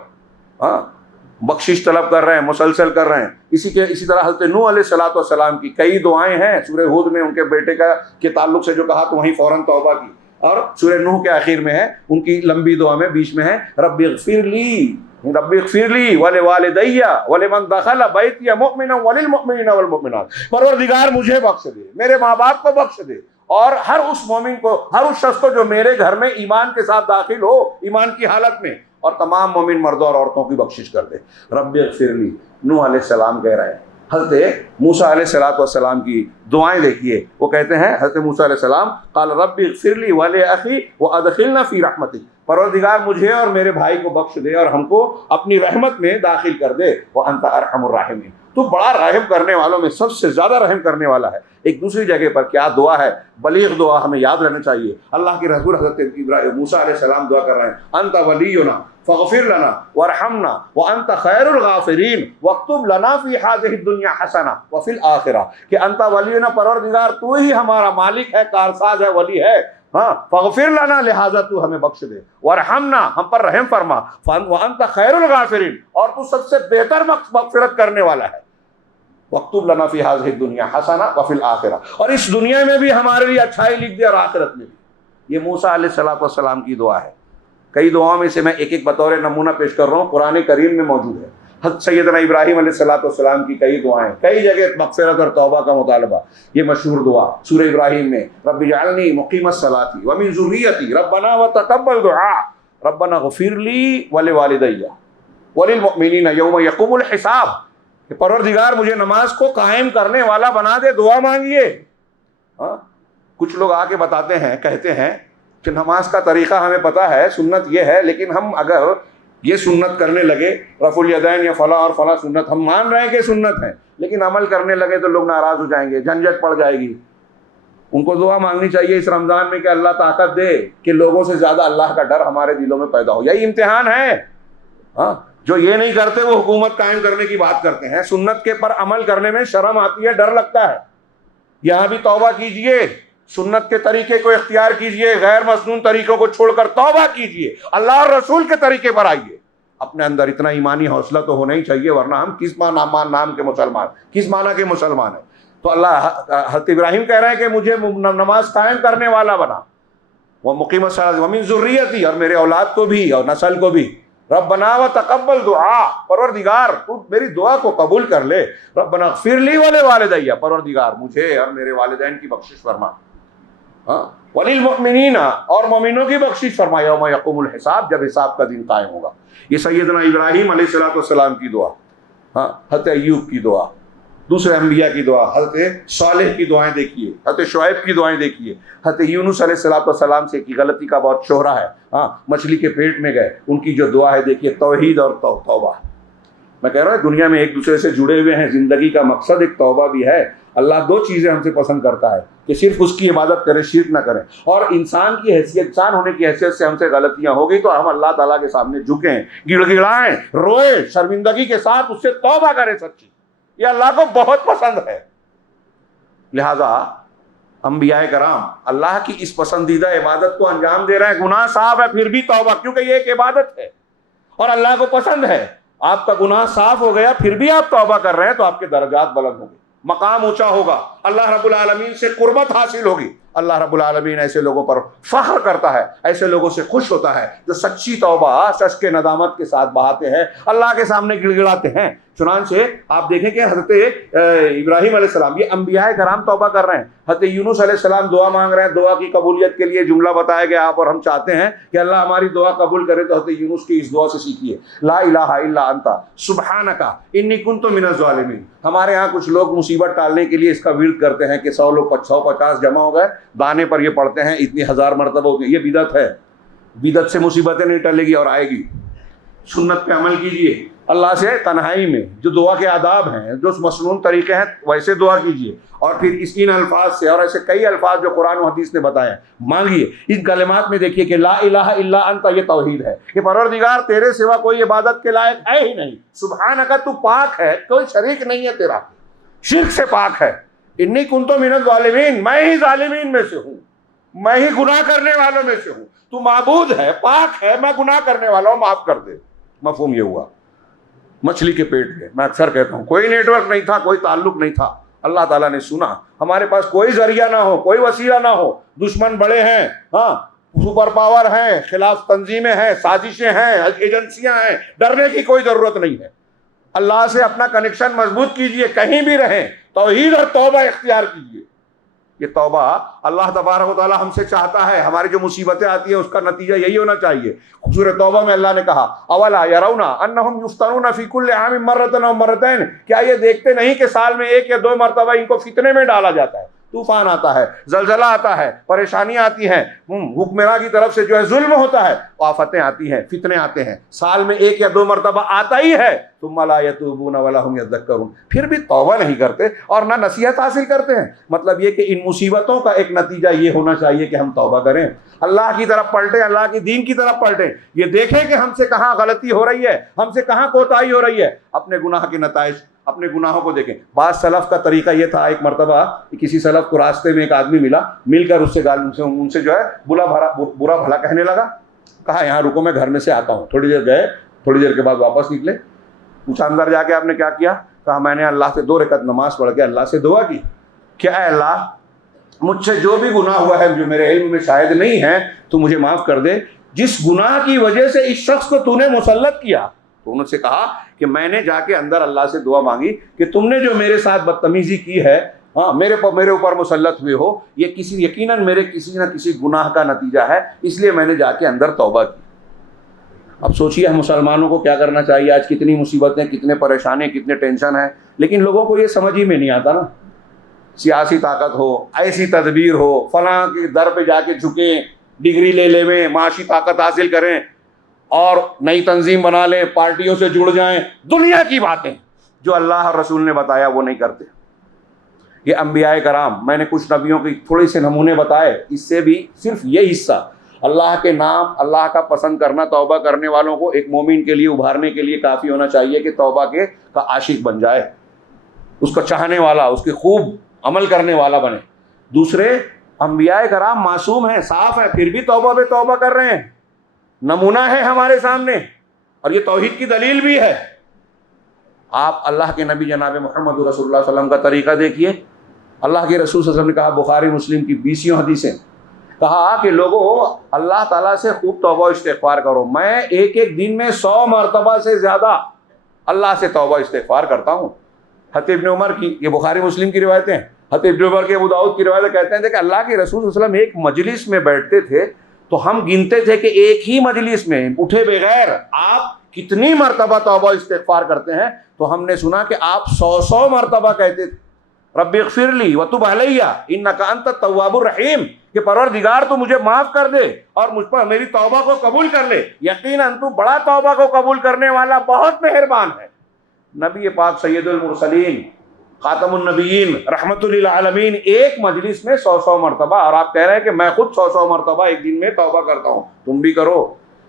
بخشش طلب کر رہے ہیں، مسلسل کر رہے ہیں۔ اسی طرح حضرت نوح علیہ السلام کی کئی دعائیں ہیں، سورہ ہود میں ان کے بیٹے کے تعلق سے جو کہا تو وہیں فوراً توبہ کی، اور سورہ نوح کے آخر میں ہے ان کی لمبی دعا میں بیچ میں ہے رب اغفر لی ولوالدی ولمن دخل بیتی مؤمنا وللمؤمنین والمؤمنات، پروردگار مجھے بخش دے، میرے ماں باپ کو بخش دے، اور ہر اس مومن کو، ہر اس شخص کو جو میرے گھر میں ایمان کے ساتھ داخل ہو، ایمان کی حالت میں، اور تمام مومن مردوں اور عورتوں کی بخشش کر دے۔ رب اغفر لی، نوح علیہ السلام کہہ رہے ہیں۔ حضرت موسیٰ علیہ السلام کی دعائیں دیکھیے، وہ کہتے ہیں حضرت موسیٰ علیہ السلام قال رب اغفر لی ولأخی وادخلنا فی رحمتک، پروردگار مجھے اور میرے بھائی کو بخش دے اور ہم کو اپنی رحمت میں داخل کر دے، وانت ارحم الراحمین، تو بڑا رحم کرنے والوں میں سب سے زیادہ رحم کرنے والا ہے۔ ایک دوسری جگہ پر کیا دعا ہے، بلیغ دعا ہمیں یاد رہنا چاہیے۔ اللہ کے رسول حضرت موسیٰ علیہ السلام دعا کر رہے ہیں انت ولینا فاغفر لنا وارحمنا وانت خیر الغافرین واکتب لنا فی ہذہ الدنیا حسنہ وفی الآخرہ، کہ انت ولینا، پروردگار تو ہی ہمارا مالک ہے، کارساز ہے، ولی ہے، ہاں فغفر لنا لہذا تو ہمیں بخش دے، ورحمنا ہم پر رحم فرما، وانت خیر الغافرین اور تو سب سے بہتر مغفرت کرنے والا ہے، واکتب لنا فی ہذہ الدنیا حسنہ وفی الآخرہ، اور اس دنیا میں بھی ہمارے لیے اچھائی لکھ دے اور آخرت میں بھی۔ یہ موسیٰ علیہ السلام کی دعا ہے۔ کئی دعاؤں میں سے میں ایک ایک بطور نمونہ پیش کر رہا ہوں، قرآن کریم میں موجود ہے۔ حضرت سیدنا ابراہیم علیہ السلام کی کئی دعائیں، کئی جگہ مغفرت اور توبہ کا مطالبہ۔ یہ مشہور دعا سورہ ابراہیم میں، رب اجعلنی مقیم الصلاۃ ومن ذریتی ربنا وتقبل دعاء ربنا اغفر لی ولوالدی وللمؤمنین یوم یقوم الحساب، کہ پروردگار مجھے نماز کو قائم کرنے والا بنا دے، دعا مانگیے۔ کچھ لوگ آ کے بتاتے ہیں، کہتے ہیں کہ نماز کا طریقہ ہمیں پتہ ہے، سنت یہ ہے، لیکن ہم اگر یہ سنت کرنے لگے، رفع الیدین یا فلاں اور فلاں سنت، ہم مان رہے ہیں کہ سنت ہے، لیکن عمل کرنے لگے تو لوگ ناراض ہو جائیں گے، جھنجھٹ پڑ جائے گی۔ ان کو دعا مانگنی چاہیے اس رمضان میں کہ اللہ طاقت دے کہ لوگوں سے زیادہ اللہ کا ڈر ہمارے دلوں میں پیدا ہو۔ یہی امتحان ہے۔ جو یہ نہیں کرتے وہ حکومت قائم کرنے کی بات کرتے ہیں، سنت کے پر عمل کرنے میں شرم آتی ہے، ڈر لگتا ہے۔ یہاں بھی توبہ کیجئے، سنت کے طریقے کو اختیار کیجئے، غیر مسنون طریقوں کو چھوڑ کر توبہ کیجئے، اللہ اور رسول کے طریقے پر آئیے۔ اپنے اندر اتنا ایمانی حوصلہ تو ہونا ہی چاہیے، ورنہ ہم کس نام کے مسلمان، کس معنی کے مسلمان ہیں؟ تو اللہ حضرت ابراہیم کہہ رہے ہیں کہ مجھے نماز قائم کرنے والا بنا، وہ مقیم الصلاۃ ومن ذریتی، اور میرے اولاد کو بھی اور نسل کو بھی، ربنا وتقبل دعا، پروردگار تو میری دعا کو قبول کر لے، ربنا اغفر لی ولوالدی، پروردگار مجھے اور میرے والدین کی بخشش فرما، وللمؤمنین اور مومنوں کی بخشش فرما یوم یقوم الحساب، جب حساب کا دن قائم ہوگا۔ یہ سیدنا ابراہیم علیہ السلام کی دعا، حضرت ایوب کی دعا، دوسرے انبیاء کی دعا، حضرت صالح کی دعائیں دیکھیے، حضرت شعیب کی دعائیں دیکھیے، حضرت یونس علیہ السلام سے کی غلطی کا بہت شہرہ ہے، مچھلی کے پیٹ میں گئے، ان کی جو دعا ہے دیکھیے، توحید اور توبہ۔ میں کہہ رہا ہوں دنیا میں ایک دوسرے سے جڑے ہوئے ہیں، زندگی کا مقصد ایک توبہ بھی ہے۔ اللہ دو چیزیں ہم سے پسند کرتا ہے، کہ صرف اس کی عبادت کریں، شرک نہ کریں، اور انسان کی حیثیت، انسان ہونے کی حیثیت سے ہم سے غلطیاں ہو گئی تو ہم اللہ تعالیٰ کے سامنے جھکیں، گڑ گڑائیں، روئیں، شرمندگی کے ساتھ اس سے توبہ کریں سچی۔ یہ اللہ کو بہت پسند ہے۔ لہذا انبیاء کرام اللہ کی اس پسندیدہ عبادت کو انجام دے رہے ہیں، گناہ صاف ہے پھر بھی توبہ، کیونکہ یہ ایک عبادت ہے اور اللہ کو پسند ہے۔ آپ کا گناہ صاف ہو گیا پھر بھی آپ توبہ کر رہے ہیں تو آپ کے درجات بلند ہوں گے، مقام اونچا ہوگا، اللہ رب العالمین سے قربت حاصل ہوگی۔ اللہ رب العالمین ایسے لوگوں پر فخر کرتا ہے، ایسے لوگوں سے خوش ہوتا ہے جو سچی توبہ ششک ندامت کے ساتھ بہاتے ہیں، اللہ کے سامنے گڑ گڑاتے ہیں۔ چنانچہ آپ دیکھیں کہ حضرت ابراہیم علیہ السلام، یہ انبیاء کرام توبہ کر رہے ہیں، حضرت یونس علیہ السلام دعا مانگ رہے ہیں، دعا کی قبولیت کے لیے جملہ بتایا گیا آپ، اور ہم چاہتے ہیں کہ اللہ ہماری دعا قبول کرے تو حضرت یونس کی اس دعا سے سیکھیے، لا الہ الا انت سبحانک انی کنت من الظالمین۔ ہمارے ہاں کچھ لوگ مصیبت ٹالنے کے لیے اس کا ورد کرتے ہیں کہ 100 لوگ 150 جمع ہو گئے، دانے پر یہ پڑھتے ہیں، اتنی 1000 مرتبہ ہوتی ہے۔ یہ بدعت ہے، بدعت سے مصیبتیں نہیں ٹلے گی اور آئے گی۔ سنت پہ عمل کیجئے، اللہ سے تنہائی میں جو دعا کے آداب ہیں، جو مسنون طریقے ہیں ویسے دعا کیجئے، اور پھر ان الفاظ سے اور ایسے کئی الفاظ جو قرآن و حدیث نے بتائے مانگیے۔ ان کلمات میں دیکھیے کہ لا الہ الا انت، یہ توحید ہے کہ پروردگار تیرے سوا کوئی عبادت کے لائق ہے ہی نہیں، سبحانک تو پاک ہے، کوئی شریک نہیں ہے تیرا، شرک سے پاک ہے، انی کنت من الظالمین، میں ہی ظالمین میں سے ہوں، میں ہی گناہ کرنے والوں میں سے ہوں، تو معبود ہے، پاک ہے، میں گناہ کرنے والا ہوں، معاف کر دے۔ مفہوم یہ ہوا۔ مچھلی کے پیٹ میں، میں اکثر کہتا ہوں کوئی نیٹ ورک نہیں تھا، کوئی تعلق نہیں تھا، اللہ تعالیٰ نے سنا، ہمارے پاس کوئی ذریعہ نہ ہو، کوئی وسیلہ نہ ہو، دشمن بڑے ہیں، سپر پاور ہیں، خلاف تنظیمیں ہیں، سازشیں ہیں، ایجنسیاں ہیں، ڈرنے کی کوئی ضرورت نہیں ہے۔ اللہ سے اپنا کنیکشن مضبوط کیجئے، کہیں بھی رہیں، توحید اور توبہ اختیار کیجئے۔ یہ توبہ اللہ تبارک و تعالیٰ ہم سے چاہتا ہے، ہماری جو مصیبتیں آتی ہیں اس کا نتیجہ یہی ہونا چاہیے۔ سورۃ توبہ میں اللہ نے کہا اولا یرون انہم یفتنون فی کل عام مرۃ او مرتین، کیا یہ دیکھتے نہیں کہ سال میں 1 یا 2 مرتبہ ان کو فتنے میں ڈالا جاتا ہے، طوفان آتا ہے، زلزلہ آتا ہے، پریشانیاں آتی ہیں، حکمراں کی طرف سے جو ہے ظلم ہوتا ہے، آفتیں آتی ہیں، فتنے آتے ہیں، سال میں 1 یا 2 مرتبہ آتا ہی ہے، ثم لا یتوبون ولا هم یذکرون، پھر بھی توبہ نہیں کرتے اور نہ نصیحت حاصل کرتے ہیں۔ مطلب یہ کہ ان مصیبتوں کا ایک نتیجہ یہ ہونا چاہیے کہ ہم توبہ کریں، اللہ کی طرف پلٹیں، اللہ کی دین کی طرف پلٹیں، یہ دیکھیں کہ ہم سے کہاں غلطی ہو رہی ہے، ہم سے کہاں کوتاہی ہو رہی ہے، اپنے گناہ کے نتائج اپنے گناہوں کو دیکھیں. بعض سلف کا طریقہ یہ تھا، ایک مرتبہ کسی سلف کو راستے میں ایک آدمی مل کر اس سے ان سے جو ہے برا بھلا کہنے لگا. کہا یہاں رکو، میں گھر میں سے آتا ہوں. تھوڑی دیر گئے، تھوڑی دیر کے بعد واپس نکلے. پوچھا اندر جا کے آپ نے کیا کیا؟ کہا میں نے اللہ سے 2 رکعت نماز پڑھ کے اللہ سے دعا کی کہ اے اللہ مجھ سے جو بھی گناہ ہوا ہے جو میرے علم میں شاید نہیں ہے تو مجھے معاف کر دے. جس گناہ کی وجہ سے اس شخص کو تو نے مسلط کیا، تو انہوں سے کہا کہ میں نے جا کے اندر اللہ سے دعا مانگی کہ تم نے جو میرے ساتھ بدتمیزی کی ہے، ہاں میرے اوپر مسلط ہوئے ہو، یہ یقیناً میرے کسی نہ کسی گناہ کا نتیجہ ہے، اس لیے میں نے جا کے اندر توبہ کی. اب سوچیے ہم مسلمانوں کو کیا کرنا چاہیے. آج کتنی مصیبتیں، کتنے پریشانی، کتنے ٹینشن ہیں، لیکن لوگوں کو یہ سمجھ ہی میں نہیں آتا نا. سیاسی طاقت ہو، ایسی تدبیر ہو، فلاں کے در پہ جا کے جھکیں، ڈگری لے لیں، معاشی طاقت حاصل کریں اور نئی تنظیم بنا لیں، پارٹیوں سے جڑ جائیں. دنیا کی باتیں جو اللہ اور رسول نے بتایا وہ نہیں کرتے. یہ انبیاء کرام، میں نے کچھ نبیوں کے تھوڑے سے نمونے بتائے، اس سے بھی صرف یہ حصہ اللہ کے نام، اللہ کا پسند کرنا، توبہ کرنے والوں کو ایک مومن کے لیے ابھارنے کے لیے کافی ہونا چاہیے کہ توبہ کا عاشق بن جائے، اس کو چاہنے والا، اس کے خوب عمل کرنے والا بنے. دوسرے انبیاء کرام معصوم ہیں، صاف ہیں، پھر بھی توبہ پہ توبہ کر رہے ہیں. نمونہ ہے ہمارے سامنے اور یہ توحید کی دلیل بھی ہے. آپ اللہ کے نبی جناب محمد رسول اللہ صلی اللہ علیہ وسلم کا طریقہ دیکھیے. اللہ کے رسول صلی اللہ علیہ وسلم نے کہا، بخاری مسلم کی 20 حدیثیں، کہا کہ لوگوں اللہ تعالیٰ سے خوب توبہ استغفار کرو. میں ایک دن میں 100 مرتبہ سے زیادہ اللہ سے توبہ استغفار کرتا ہوں. حضرت ابن عمر کی، یہ بخاری مسلم کی روایتیں ہیں، حضرت ابن عمر کے ابو داؤد کی روایتیں کہتے ہیں کہ اللہ کے رسول صلی اللہ علیہ وسلم ایک مجلس میں بیٹھتے تھے تو ہم گنتے تھے کہ ایک ہی مجلس میں اٹھے بغیر آپ کتنی مرتبہ توبہ استغفار کرتے ہیں. تو ہم نے سنا کہ آپ 100 مرتبہ کہتے تھے رب اغفر لی وتب علیہ انک انت التواب الرحیم، کہ پروردگار تو مجھے معاف کر دے اور مجھ پر میری توبہ کو قبول کر لے، یقیناً تو بڑا توبہ کو قبول کرنے والا، بہت مہربان ہے. نبی پاک سید المرسلین، خاتم النبیین، رحمت للعالمین، ایک مجلس میں 100 مرتبہ، اور آپ کہہ رہے ہیں کہ میں خود 100 مرتبہ ایک دن میں توبہ کرتا ہوں. تم بھی کرو.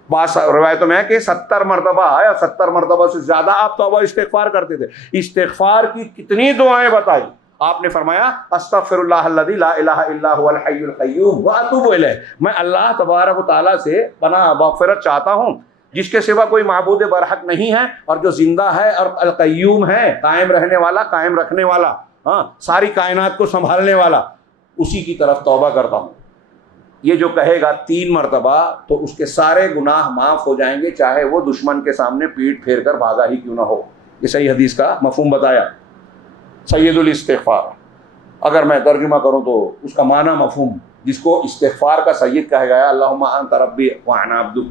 بعض روایتوں میں ہے کہ 70 مرتبہ یا 70 مرتبہ سے زیادہ آپ توبہ استغفار کرتے تھے. استغفار کی کتنی دعائیں بتائی. آپ نے فرمایا استغفر اللہ الذی لا الہ الا هو الحی القیوم واتوب الیہ، میں اللہ تبارک و تعالیٰ سے پناہ مغفرت چاہتا ہوں جس کے سوا کوئی معبود برحق نہیں ہے اور جو زندہ ہے اور القیوم ہے، قائم رہنے والا، قائم رکھنے والا، ہاں ساری کائنات کو سنبھالنے والا، اسی کی طرف توبہ کرتا ہوں. یہ جو کہے گا 3 مرتبہ تو اس کے سارے گناہ معاف ہو جائیں گے، چاہے وہ دشمن کے سامنے پیٹ پھیر کر بھاگا ہی کیوں نہ ہو. یہ صحیح حدیث کا مفہوم بتایا. سید الاستغفار اگر میں ترجمہ کروں تو اس کا معنی مفہوم، جس کو استغفار کا سید کہا گیا، اللہم انت ربی وانا عبدک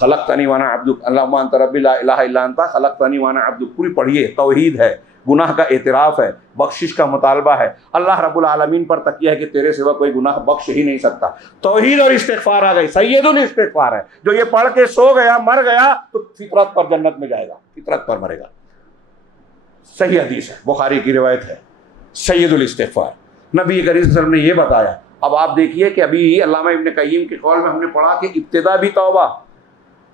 خلقتنی وانا عبدک، اللہم انت ربی لا الہ الا انت خلقتنی وانا عبدک. پوری پڑھیے. توحید ہے، گناہ کا اعتراف ہے، بخشش کا مطالبہ ہے. اللہ رب العالمین پر تکیہ ہے کہ تیرے سوا کوئی گناہ بخش ہی نہیں سکتا. توحید اور استغفار آ گئی. سید الاستغفار ہے. جو یہ پڑھ کے سو گیا، مر گیا تو فطرت پر جنت میں جائے گا، فطرت پر مرے گا. صحیح حدیث ہے، بخاری کی روایت ہے. سید الاستغفار نبی کریم صلی اللہ علیہ وسلم نے یہ بتایا. اب آپ دیکھیے کہ ابھی علامہ ابن قیم کے قول میں ہم نے پڑھا کہ ابتدا بھی توبہ،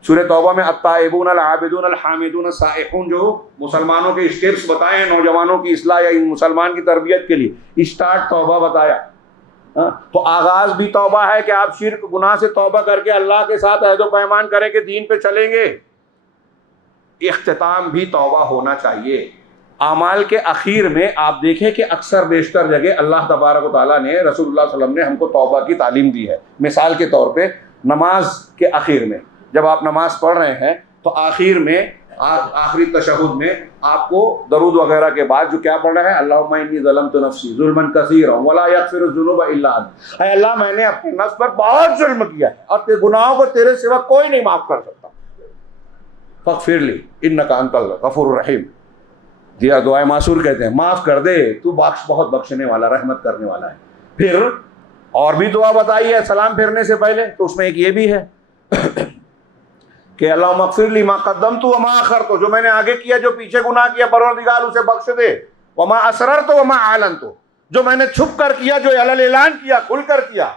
سورہ توبہ میں التائبون العابدون الحامدون السائحون، جو مسلمانوں کے اسٹیپس بتائے ہیں نوجوانوں کی اصلاح یا مسلمان کی تربیت کے لیے، اسٹارٹ توبہ بتایا. تو آغاز بھی توبہ ہے کہ آپ شرک گناہ سے توبہ کر کے اللہ کے ساتھ عہد و پیمان کریں کہ دین پہ چلیں گے. اختتام بھی توبہ ہونا چاہیے. اعمال کے اخیر میں آپ دیکھیں کہ اکثر بیشتر جگہ اللہ تبارک و تعالیٰ نے، رسول اللہ صلی اللہ علیہ وسلم نے ہم کو توبہ کی تعلیم دی ہے. مثال کے طور پہ نماز کے اخیر میں جب آپ نماز پڑھ رہے ہیں تو آخر میں، آخری تشہد میں آپ کو درود وغیرہ کے بعد جو کیا پڑھ رہا ہے، اللہم انی ظلمت نفسی ظلما کثیرا ولا یغفر الذنوب الا انت، اے اللہ میں نے اپنے نفس پر بہت ظلم کیا ہے اور تیرے گناہوں کو تیرے سوا کوئی نہیں معاف کر سکتا، فاغفر لی انک انت الغفور الرحیم. دیا دعائے معصور کہتے ہیں، معاف کر دے تو بہت بخشنے والا، رحمت کرنے والا ہے. پھر اور بھی دعا بتائی ہے سلام پھیرنے سے پہلے، تو اس میں ایک یہ بھی ہے کہ اللہم اغفر لی ما قدمت وما اخرت، جو میں نے آگے کیا، جو پیچھے گناہ کیا پروردگار اسے بخش دے. وما اسررت وما اعلنت، جو میں نے چھپ کر کیا، جو اعلان کیا، کھل کر کیا.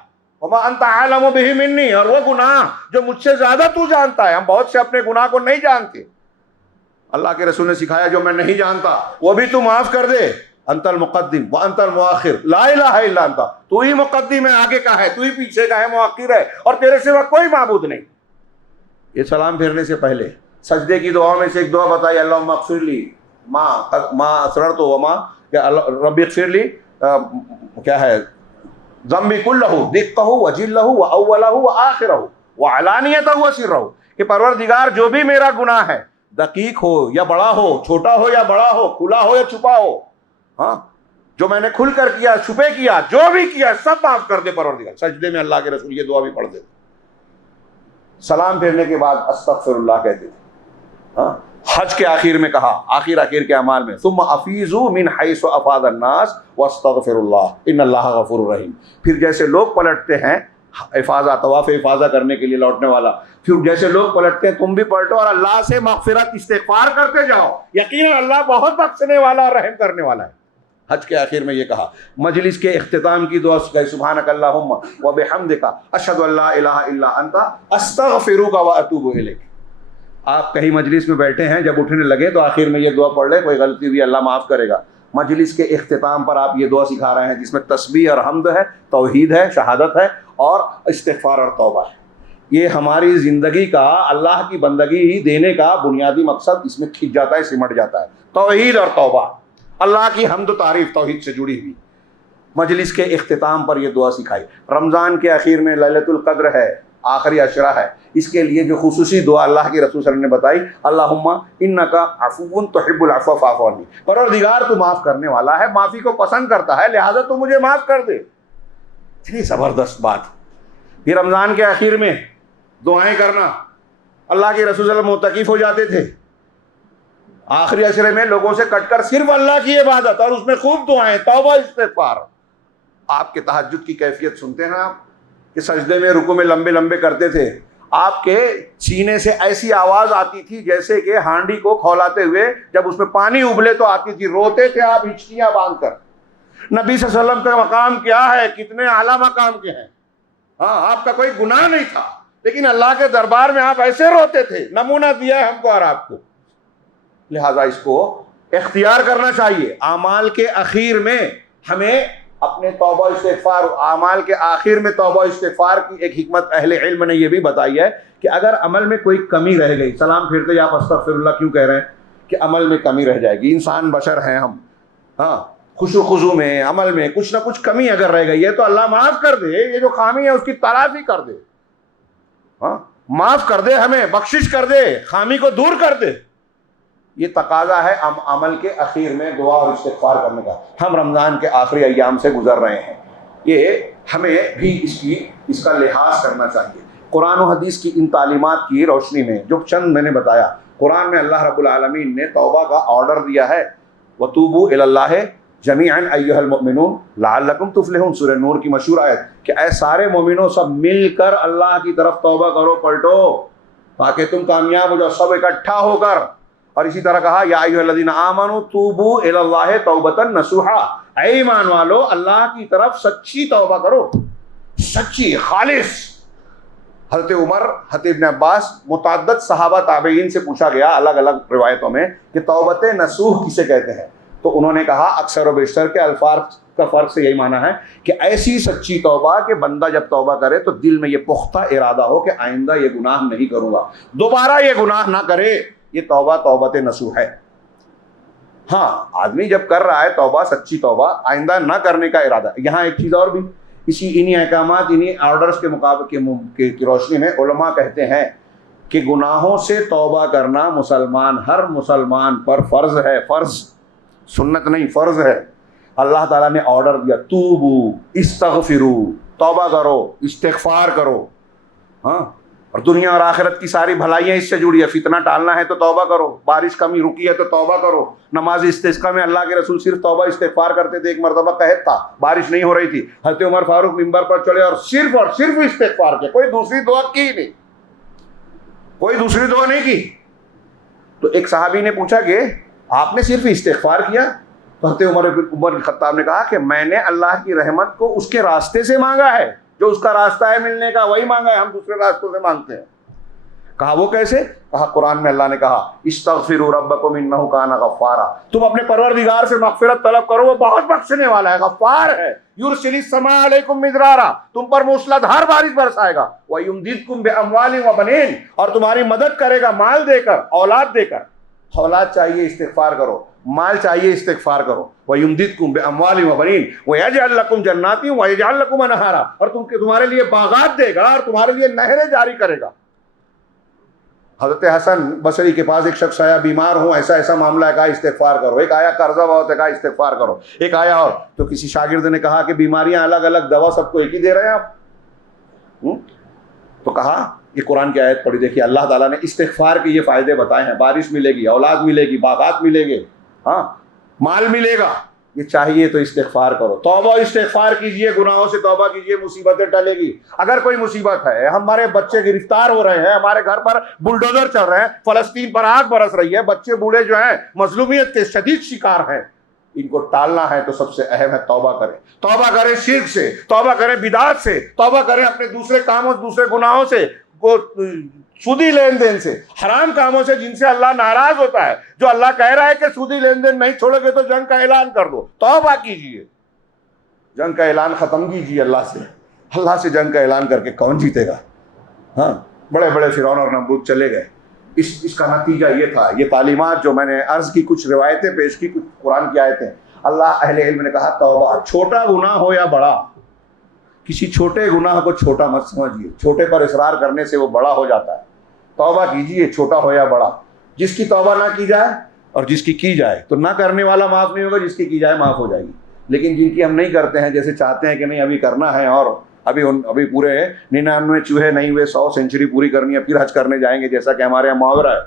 وما انت اعلم بہ منی، اور وہ گناہ جو مجھ سے زیادہ تو جانتا ہے. ہم بہت سے اپنے گناہ کو نہیں جانتے. اللہ کے رسول نے سکھایا جو میں نہیں جانتا وہ بھی تو معاف کر دے. انت المقدم وانت المؤخر لا الہ الا انت. تو ہی مقدم ہے آگے کا ہے, تو ہی پیچھے کا ہے, مؤخر ہے, اور تیرے سوا کوئی معبود نہیں. یہ سلام پھیرنے سے پہلے سجدے کی دعا میں سے ایک دعا بتائی, اللہم اغفر لی ما اسررت وما رب اغفر لی کیا ہے ذنبی کلہ دقہ وجلہ واولہ وآخرہ وعلانیتہ وسرہ, کہ پروردگار جو بھی میرا گناہ ہے دقیق ہو یا بڑا ہو, چھوٹا ہو یا بڑا ہو, کھلا ہو یا چھپا ہو, ہاں جو میں نے کھل کر کیا, چھپے کیا, جو بھی کیا سب معاف کر دے پروردگار. سجدے میں اللہ کے رسول یہ دعا بھی پڑھ دیتے. سلام پھیرنے کے بعد استغفر اللہ کہتے تھے. ہاں حج کے آخر میں کہا, آخر کے اعمال میں ثم افیضوا من حیث افاض الناس واستغفر اللہ ان اللہ غفور رحیم. پھر جیسے لوگ پلٹتے ہیں افاضہ, طواف افاضہ کرنے کے لیے لوٹنے والا, پھر جیسے لوگ پلٹتے ہیں تم بھی پلٹو اور اللہ سے مغفرت استغفار کرتے جاؤ, یقینا اللہ بہت بخشنے والا اور رحم کرنے والا ہے. حج کے آخر میں یہ کہا. مجلس کے اختتام کی دعا سکھائی, سبحانک اللہم وبحمدک اشہد ان لا الہ الا انت استغفرک واتوب الیک. آپ کہیں مجلس میں بیٹھے ہیں, جب اٹھنے لگے تو آخر میں یہ دعا پڑھ لیں, کوئی غلطی ہوئی اللہ معاف کرے گا. مجلس کے اختتام پر آپ یہ دعا سکھا رہے ہیں جس میں تسبیح اور حمد ہے, توحید ہے, شہادت ہے, اور استغفار اور توبہ ہے. یہ ہماری زندگی کا اللہ کی بندگی ہی دینے کا بنیادی مقصد اس میں کھنچ جاتا ہے, سمٹ جاتا ہے. توحید اور توبہ, اللہ کی حمد و تعریف توحید سے جڑی ہوئی. مجلس کے اختتام پر یہ دعا سکھائی. رمضان کے اخیر میں لیلۃ القدر ہے, آخری عشرہ ہے, اس کے لیے جو خصوصی دعا اللہ کے رسول صلی اللہ علیہ وسلم نے بتائی, اللہم انک عفو تحب العفو فاعف عنی. پروردگار تو معاف کرنے والا ہے, معافی کو پسند کرتا ہے, لہذا تو مجھے معاف کر دے. اتنی زبردست بات. یہ رمضان کے اخیر میں دعائیں کرنا. اللہ کے رسول صلی اللہ علیہ وسلم معتکف ہو جاتے تھے, آخری عشرے میں لوگوں سے کٹ کر صرف اللہ کی عبادت, اور اس میں خوب دعائیں, توبہ, استغفار. آپ کے تہجد کی کیفیت سنتے ہیں آپ کہ سجدے میں رکوع میں لمبے لمبے کرتے تھے. آپ کے سینے سے ایسی آواز آتی تھی جیسے کہ ہانڈی کو کھولاتے ہوئے جب اس میں پانی ابلے تو آتی تھی. روتے تھے آپ ہچکیاں باندھ کر. نبی صلی اللہ علیہ وسلم کا مقام کیا ہے, کتنے اعلیٰ مقام کے ہیں. ہاں آپ کا کوئی گناہ نہیں تھا, لیکن اللہ کے دربار میں آپ ایسے روتے تھے. نمونہ دیا ہے ہم کو اور آپ کو. لہذا اس کو اختیار کرنا چاہیے. اعمال کے اخیر میں ہمیں اپنے توبہ استغفار, اعمال کے آخر میں توبہ استغفار کی ایک حکمت اہل علم نے یہ بھی بتائی ہے کہ اگر عمل میں کوئی کمی رہ گئی, سلام پھرتے ہی آپ استغفر اللہ کیوں کہہ رہے ہیں کہ عمل میں کمی رہ جائے گی. انسان بشر ہیں ہم, ہاں خوشو خضو میں عمل میں کچھ نہ کچھ کمی اگر رہ گئی ہے تو اللہ معاف کر دے. یہ جو خامی ہے اس کی تلافی کر دے, ہاں معاف کر دے, ہمیں بخشش کر دے, خامی کو دور کر دے. یہ تقاضا ہے عمل کے اخیر میں دعا اور استغفار کرنے کا. ہم رمضان کے آخری ایام سے گزر رہے ہیں, یہ ہمیں بھی اس کا لحاظ کرنا چاہیے. قرآن و حدیث کی ان تعلیمات کی روشنی میں جو چند میں نے بتایا, قرآن میں اللہ رب العالمین نے توبہ کا آرڈر دیا ہے. وَتُوبُوا إِلَى اللَّهِ جَمِيعًا أَيُّهَا الْمُؤْمِنُونَ لَعَلَّكُمْ تُفْلِحُونَ. سورہ نور کی مشہور آیت کہ اے سارے مومنوں سب مل کر اللہ کی طرف توبہ کرو, پلٹو تاکہ تم کامیاب ہو جاؤ, سب اکٹھا ہو کر. اور اسی طرح کہا یا ایھا الذین آمنوا توبوا الی اللہ توبۃ نصوحا, اے ایمان والو اللہ کی طرف سچی توبہ کرو, سچی خالص. حضرت عمر, حضرت ابن عباس, متعدد صحابہ تابعین سے پوچھا گیا الگ الگ روایتوں میں کہ توبۃ نصوح کسے کہتے ہیں, تو انہوں نے کہا اکثر و بیشتر کے الفاظ کا فرق سے یہی معنی ہے کہ ایسی سچی توبہ کہ بندہ جب توبہ کرے تو دل میں یہ پختہ ارادہ ہو کہ آئندہ یہ گناہ نہیں کروں گا, دوبارہ یہ گناہ نہ کرے. یہ توبہ توبۃ نصوح ہے. ہاں آدمی جب کر رہا ہے توبہ, سچی توبہ, آئندہ نہ کرنے کا ارادہ. یہاں ایک چیز اور بھی, انہی احکامات, انہی آرڈرز کے مقابلے کی روشنی میں علماء کہتے ہیں کہ گناہوں سے توبہ کرنا ہر مسلمان پر فرض ہے. فرض, سنت نہیں, فرض ہے. اللہ تعالیٰ نے آرڈر دیا توبو استغفرو, توبہ کرو, استغفار کرو. ہاں, اور دنیا اور آخرت کی ساری بھلائیاں اس سے جڑی ہے. فتنہ ٹالنا ہے تو توبہ کرو, بارش کمی رکی ہے تو توبہ کرو. نماز استسقاء میں اللہ کے رسول صرف توبہ استغفار کرتے تھے. ایک مرتبہ قحط تھا, بارش نہیں ہو رہی تھی, حضرت عمر فاروق منبر پر چڑھے اور صرف استغفار کیا, کوئی دوسری دعا کی نہیں, کوئی دوسری دعا نہیں کی. تو ایک صحابی نے پوچھا کہ آپ نے صرف استغفار کیا؟ تو حضرت عمر بن خطاب نے کہا کہ میں نے اللہ کی رحمت کو اس کے راستے سے مانگا ہے, جو اس کا راستہ ہے ملنے کا وہی مانگا ہے, ہم دوسرے راستوں سے مانگتے ہیں. کہا وہ کیسے؟ کہا قرآن میں اللہ نے کہا استغفروا ربکم انہ کان غفارا، تم اپنے پروردگار سے مغفرت طلب کرو، وہ بہت بخشنے والا ہے، غفار ہے۔ یرسل السماء علیکم مدرارا، تم پر موسلادھار بارش برسائے گا، ویمددکم باموال وبنین، اور تمہاری مدد کرے گا مال دے کر، اولاد دے کر۔ اولاد چاہیے استغفار کرو، مال چاہیے استغفار کرو۔ وَيُمْدِدْكُمْ بِأَمْوَالٍ وَبَنِينَ وَيَجْعَلْ لَكُمْ جَنَّاتٍ وَيَجْعَلْ لَكُمْ أَنْهَارًا، اور تمہارے لیے باغات دے گا اور تمہارے لیے نہریں جاری کرے گا۔ حضرت حسن بصری کے پاس ایک شخص آیا، بیمار ہوں، ایسا ایسا معاملہ ہے، کہا استغفار کرو۔ ایک آیا قرضہ بہت ہے، کہا استغفار کرو۔ ایک آیا اور تو کسی شاگرد نے کہا کہ بیماریاں الگ الگ، دوا سب کو ایک ہی دے رہے ہیں آپ؟ تو کہا یہ قرآن کی آیت پڑھی، دیکھیے اللہ تعالیٰ نے استغفار کے یہ فائدے بتائے ہیں، بارش ملے گی، اولاد ملے گی، باغات ملے گے، ہاں مال ملے گا، یہ چاہیے تو استغفار کرو، توبہ استغفار کیجئے، گناہوں سے توبہ کیجئے، مصیبتیں ٹلے گی۔ اگر کوئی مصیبت ہے، ہمارے بچے گرفتار ہو رہے ہیں، ہمارے گھر پر بلڈوزر چل رہے ہیں، فلسطین پر آگ برس رہی ہے، بچے بوڑھے جو ہیں مظلومیت کے شدید شکار ہیں، ان کو ٹالنا ہے تو سب سے اہم ہے توبہ کریں۔ توبہ کریں شرک سے، توبہ کریں بدعات سے، توبہ کریں اپنے دوسرے کاموں، دوسرے گناہوں سے، سودی لین دین سے، حرام کاموں سے جن سے اللہ ناراض ہوتا ہے۔ جو اللہ کہہ رہا ہے کہ سودی لین دین نہیں چھوڑو گے تو جنگ کا اعلان کر دو، توبہ کیجئے، جنگ کا اعلان ختم کیجئے اللہ سے۔ اللہ سے جنگ کا اعلان کر کے کون جیتے گا؟ ہاں بڑے بڑے فرعون اور نمرود چلے گئے۔ اس کا نتیجہ یہ تھا، یہ تعلیمات جو میں نے عرض کی، کچھ روایتیں پیش کی، کچھ قرآن کی آیتیں۔ اللہ اہل علم نے کہا توبہ، چھوٹا گناہ ہو یا بڑا، کسی چھوٹے گناہ کو چھوٹا مت سمجھیے، چھوٹے پر اصرار کرنے سے وہ بڑا ہو جاتا ہے۔ توبہ کیجیے، چھوٹا ہو یا بڑا۔ جس کی توبہ نہ کی جائے اور جس کی جائے تو نہ کرنے والا معاف نہیں ہوگا، جس کی جائے معاف ہو جائے گی۔ لیکن جن کی ہم نہیں کرتے ہیں، جیسے چاہتے ہیں کہ نہیں ابھی کرنا ہے، اور ابھی پورے 99 چوہے نہیں ہوئے، 100 سینچری پوری کرنی ہے، پھر حج کرنے جائیں گے، جیسا کہ ہمارے یہاں محاورہ ہے،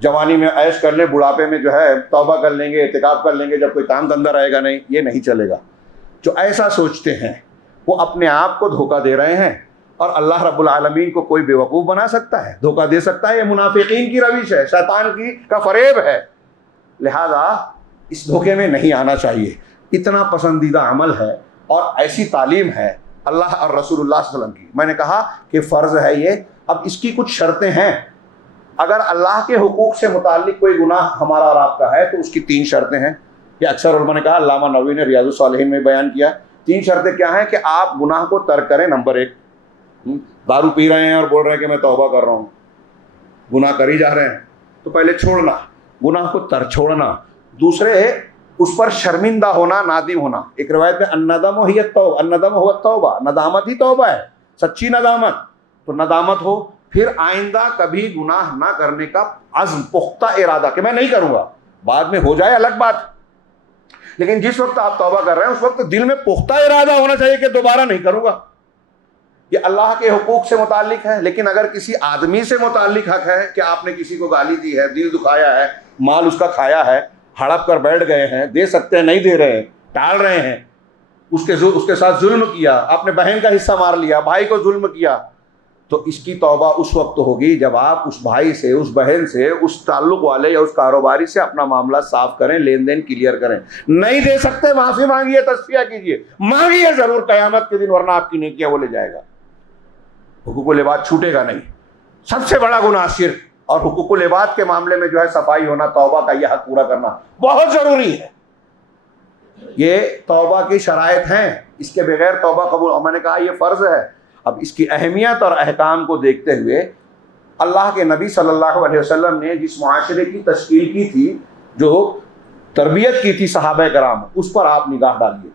جوانی میں عیش کر لیں، بڑھاپے میں جو ہے توبہ کر لیں گے، اعتکاف کر لیں گے، جب کوئی کام دھندہ رہے گا نہیں، یہ نہیں چلے گا۔ جو ایسا سوچتے ہیں وہ اپنے آپ کو دھوکہ دے رہے ہیں، اور اللہ رب العالمین کو کوئی بیوقوف بنا سکتا ہے، دھوکہ دے سکتا ہے۔ یہ منافقین کی روش ہے، شیطان کا فریب ہے، لہذا اس دھوکے میں نہیں آنا چاہیے۔ اتنا پسندیدہ عمل ہے اور ایسی تعلیم ہے اللہ اور رسول اللہ صلی اللہ علیہ وسلم کی۔ میں نے کہا کہ فرض ہے یہ، اب اس کی کچھ شرطیں ہیں۔ اگر اللہ کے حقوق سے متعلق کوئی گناہ ہمارا اور آپ کا ہے تو اس کی 3 شرطیں ہیں۔ یہ اکثر علماء نے کہا، علامہ نووی نے ریاض الصالحین میں بیان کیا۔ 3 شرطیں کیا ہیں کہ آپ گناہ کو ترک کریں۔ نمبر 1، دارو پی رہے ہیں اور بول رہے ہیں کہ میں توبہ کر رہا ہوں، گناہ کر ہی جا رہے ہیں، تو پہلے چھوڑنا، گناہ کو چھوڑنا۔ دوسرے، اس پر شرمندہ ہونا، نادم ہونا۔ ایک روایت میں الندم هو التوبہ، ندامت ہی توبہ ہے، سچی ندامت۔ تو ندامت ہو، پھر آئندہ کبھی گناہ نہ کرنے کا عزم، پختہ ارادہ کہ میں نہیں کروں گا، بعد میں ہو جائے الگ بات، لیکن جس وقت آپ توبہ کر رہے ہیں اس وقت دل میں پختہ ارادہ ہونا چاہیے کہ دوبارہ نہیں کروں گا۔ یہ اللہ کے حقوق سے متعلق ہے۔ لیکن اگر کسی آدمی سے متعلق حق ہے کہ آپ نے کسی کو گالی دی ہے، دل دکھایا ہے، مال اس کا کھایا ہے، ہڑپ کر بیٹھ گئے ہیں، دے سکتے ہیں نہیں دے رہے ہیں، ٹال رہے ہیں، اس کے ساتھ ظلم کیا، اپنے بہن کا حصہ مار لیا، بھائی کو ظلم کیا، تو اس کی توبہ اس وقت ہوگی جب آپ اس بھائی سے، اس بہن سے، اس تعلق والے یا اس کاروباری سے اپنا معاملہ صاف کریں، لین دین کلیئر کریں۔ نہیں دے سکتے، معافی مانگیے، تصفیہ کیجیے، مانگیے ضرور قیامت کے دن، ورنہ آپ کی نیکیاں وہ لے جائے گا۔ حقوق العباد چھوٹے گا نہیں۔ سب سے بڑا گناہ شرک، اور حقوق العباد کے معاملے میں جو ہے صفائی ہونا، توبہ کا یہ حق پورا کرنا بہت ضروری ہے۔ یہ توبہ کی شرائط ہیں، اس کے بغیر توبہ قبول، اور میں نے کہا یہ فرض ہے۔ اب اس کی اہمیت اور احکام کو دیکھتے ہوئے اللہ کے نبی صلی اللہ علیہ وسلم نے جس معاشرے کی تشکیل کی تھی، جو تربیت کی تھی صحابہ کرام، اس پر آپ نگاہ ڈالیے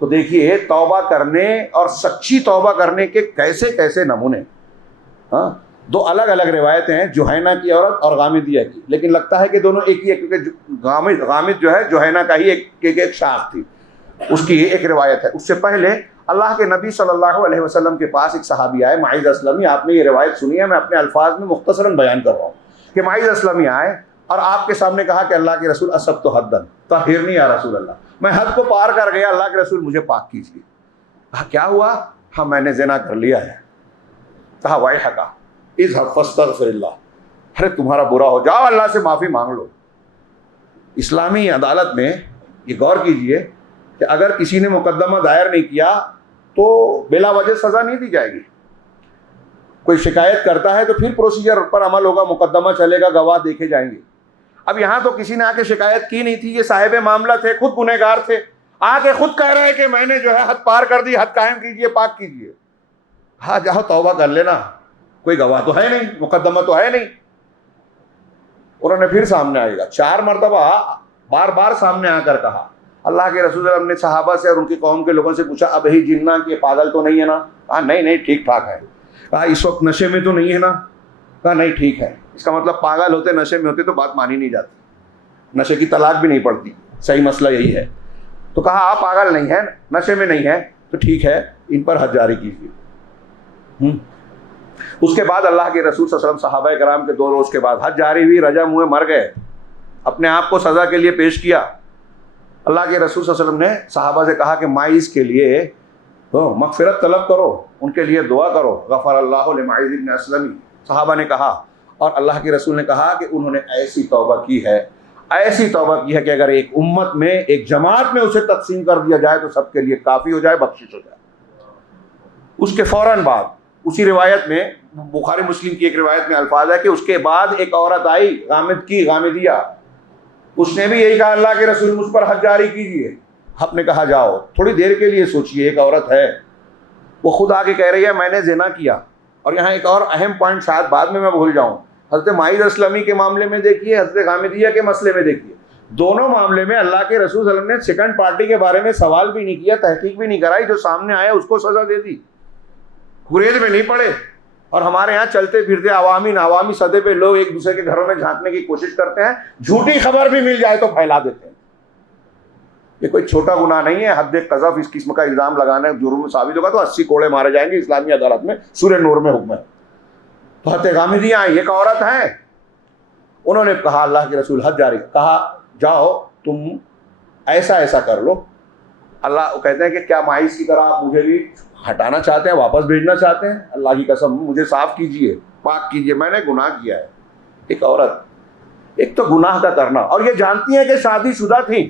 تو دیکھیے توبہ کرنے اور سچی توبہ کرنے کے کیسے کیسے نمونے۔ ہاں، 2 الگ الگ روایتیں ہیں، جوہینہ کی عورت اور غامدیہ کی، لیکن لگتا ہے کہ دونوں ایک ہی ہے، کیونکہ غامد جو ہے جوہینہ کا ہی ایک شاخ تھی، اس کی ایک روایت ہے۔ اس سے پہلے اللہ کے نبی صلی اللہ علیہ وسلم کے پاس ایک صحابی آئے، معیذ اسلمی۔ آپ نے یہ روایت سنی ہے، میں اپنے الفاظ میں مختصراً بیان کر رہا ہوں کہ معیذ اسلمی آئے اور آپ کے سامنے کہا کہ اللہ کے رسول اصبت حدًا طہرنی یا رسول اللہ، میں حد کو پار کر گیا، اللہ کے رسول مجھے پاک کیجیے۔ کہا کیا ہوا؟ ہاں میں نے زنا کر لیا ہے۔ کہا ویحک اذهب فاستغفر اللہ، ارے تمہارا برا ہو، جاؤ اللہ سے معافی مانگ لو۔ اسلامی عدالت میں یہ غور کیجئے کہ اگر کسی نے مقدمہ دائر نہیں کیا تو بلا وجہ سزا نہیں دی جائے گی۔ کوئی شکایت کرتا ہے تو پھر پروسیجر پر عمل ہوگا، مقدمہ چلے گا، گواہ دیکھے جائیں گے۔ اب یہاں تو کسی نے آ کے شکایت کی نہیں تھی، یہ صاحب معاملہ تھے، خود گنہگار تھے، آ کے خود کہہ رہے کہ میں نے جو ہے حد پار کر دی، حد قائم کیجئے، پاک کیجئے۔ ہاں جاؤ توبہ کر لینا، کوئی گواہ تو ہے نہیں، مقدمہ تو ہے نہیں۔ انہوں نے پھر سامنے آئے گا، 4 مرتبہ بار بار سامنے آ کر کہا۔ اللہ کے رسول صلی اللہ علیہ وسلم نے صحابہ سے اور ان کی قوم کے لوگوں سے پوچھا، اب ہی جنہ کہ پاگل تو نہیں ہے نا؟ کہا نہیں نہیں ٹھیک ٹھاک ہے۔ کہا اس وقت نشے میں تو نہیں ہے نا؟ کہا نہیں ٹھیک ہے۔ اس کا مطلب پاگل ہوتے نشے میں ہوتے تو بات مانی نہیں جاتی، نشے کی طلاق بھی نہیں پڑتی، صحیح مسئلہ یہی ہے۔ تو کہا آپ پاگل نہیں ہیں، نشے میں نہیں ہے تو ٹھیک ہے، ان پر حد جاری کیجیے۔ اس کے بعد اللہ کے رسول صلی اللہ علیہ وسلم صحابہ کرام کے 2 روز کے بعد حد جاری ہوئی، رجم ہوئے، مر گئے، اپنے آپ کو سزا کے لیے پیش کیا۔ اللہ کے رسول صلی اللہ علیہ وسلم نے صحابہ سے کہا کہ ماعز کے لیے مغفرت طلب کرو، ان کے لیے دعا کرو، غفر اللہ لمعز بن اسلم۔ صحابہ نے کہا، اور اللہ کے رسول نے کہا کہ انہوں نے ایسی توبہ کی ہے، ایسی توبہ کی ہے کہ اگر ایک امت میں، ایک جماعت میں اسے تقسیم کر دیا جائے تو سب کے لیے کافی ہو جائے، بخشش ہو جائے۔ اس کے فوراً بعد اسی روایت میں، بخاری مسلم کی ایک روایت میں الفاظ ہے کہ اس کے بعد ایک عورت آئی، غامدیہ، اس نے بھی یہی کہا اللہ کے رسول مجھ پر حد جاری کیجیے۔ آپ نے کہا جاؤ، تھوڑی دیر کے لیے سوچئے، ایک عورت ہے، وہ خود آگے کہہ رہی ہے میں نے زنا کیا۔ اور یہاں ایک اور اہم پوائنٹ شاید بعد میں بھول جاؤں، حضرت ماعز اسلمی کے معاملے میں دیکھیے، حضرت غامدیہ کے مسئلے میں دیکھیے، دونوں معاملے میں اللہ کے رسول صلی اللہ علیہ وسلم نے سیکنڈ پارٹی کے بارے میں سوال بھی نہیں کیا، تحقیق بھی نہیں کرائی، جو سامنے آیا اس کو سزا دے دی، گریز میں نہیں پڑے۔ اور ہمارے ہاں چلتے پھرتے عوامی سطح پہ لوگ ایک دوسرے کے گھروں میں جھانکنے کی کوشش کرتے ہیں، جھوٹی خبر بھی مل جائے تو پھیلا دیتے ہیں۔ یہ کوئی چھوٹا گناہ نہیں ہے، حد قذف اس قسم کا الزام لگانا جرم ثابت ہوگا تو 80 کوڑے مارے جائیں گے، اسلامی عدالت میں سورہ نور میں حکم ہے۔ تو حضرت غامدیہ ایک عورت ہے، انہوں نے کہا اللہ کے رسول حد جاری، کہا جاؤ تم ایسا کر لو۔ اللہ کہتے ہیں کہ کیا ماعز کی طرح آپ مجھے بھی ہٹانا چاہتے ہیں، واپس بھیجنا چاہتے ہیں؟ اللہ کی قسم مجھے صاف کیجئے، پاک کیجئے، میں نے گناہ کیا ہے۔ ایک عورت، ایک تو گناہ کا کرنا، اور یہ جانتی ہے کہ شادی شدہ تھی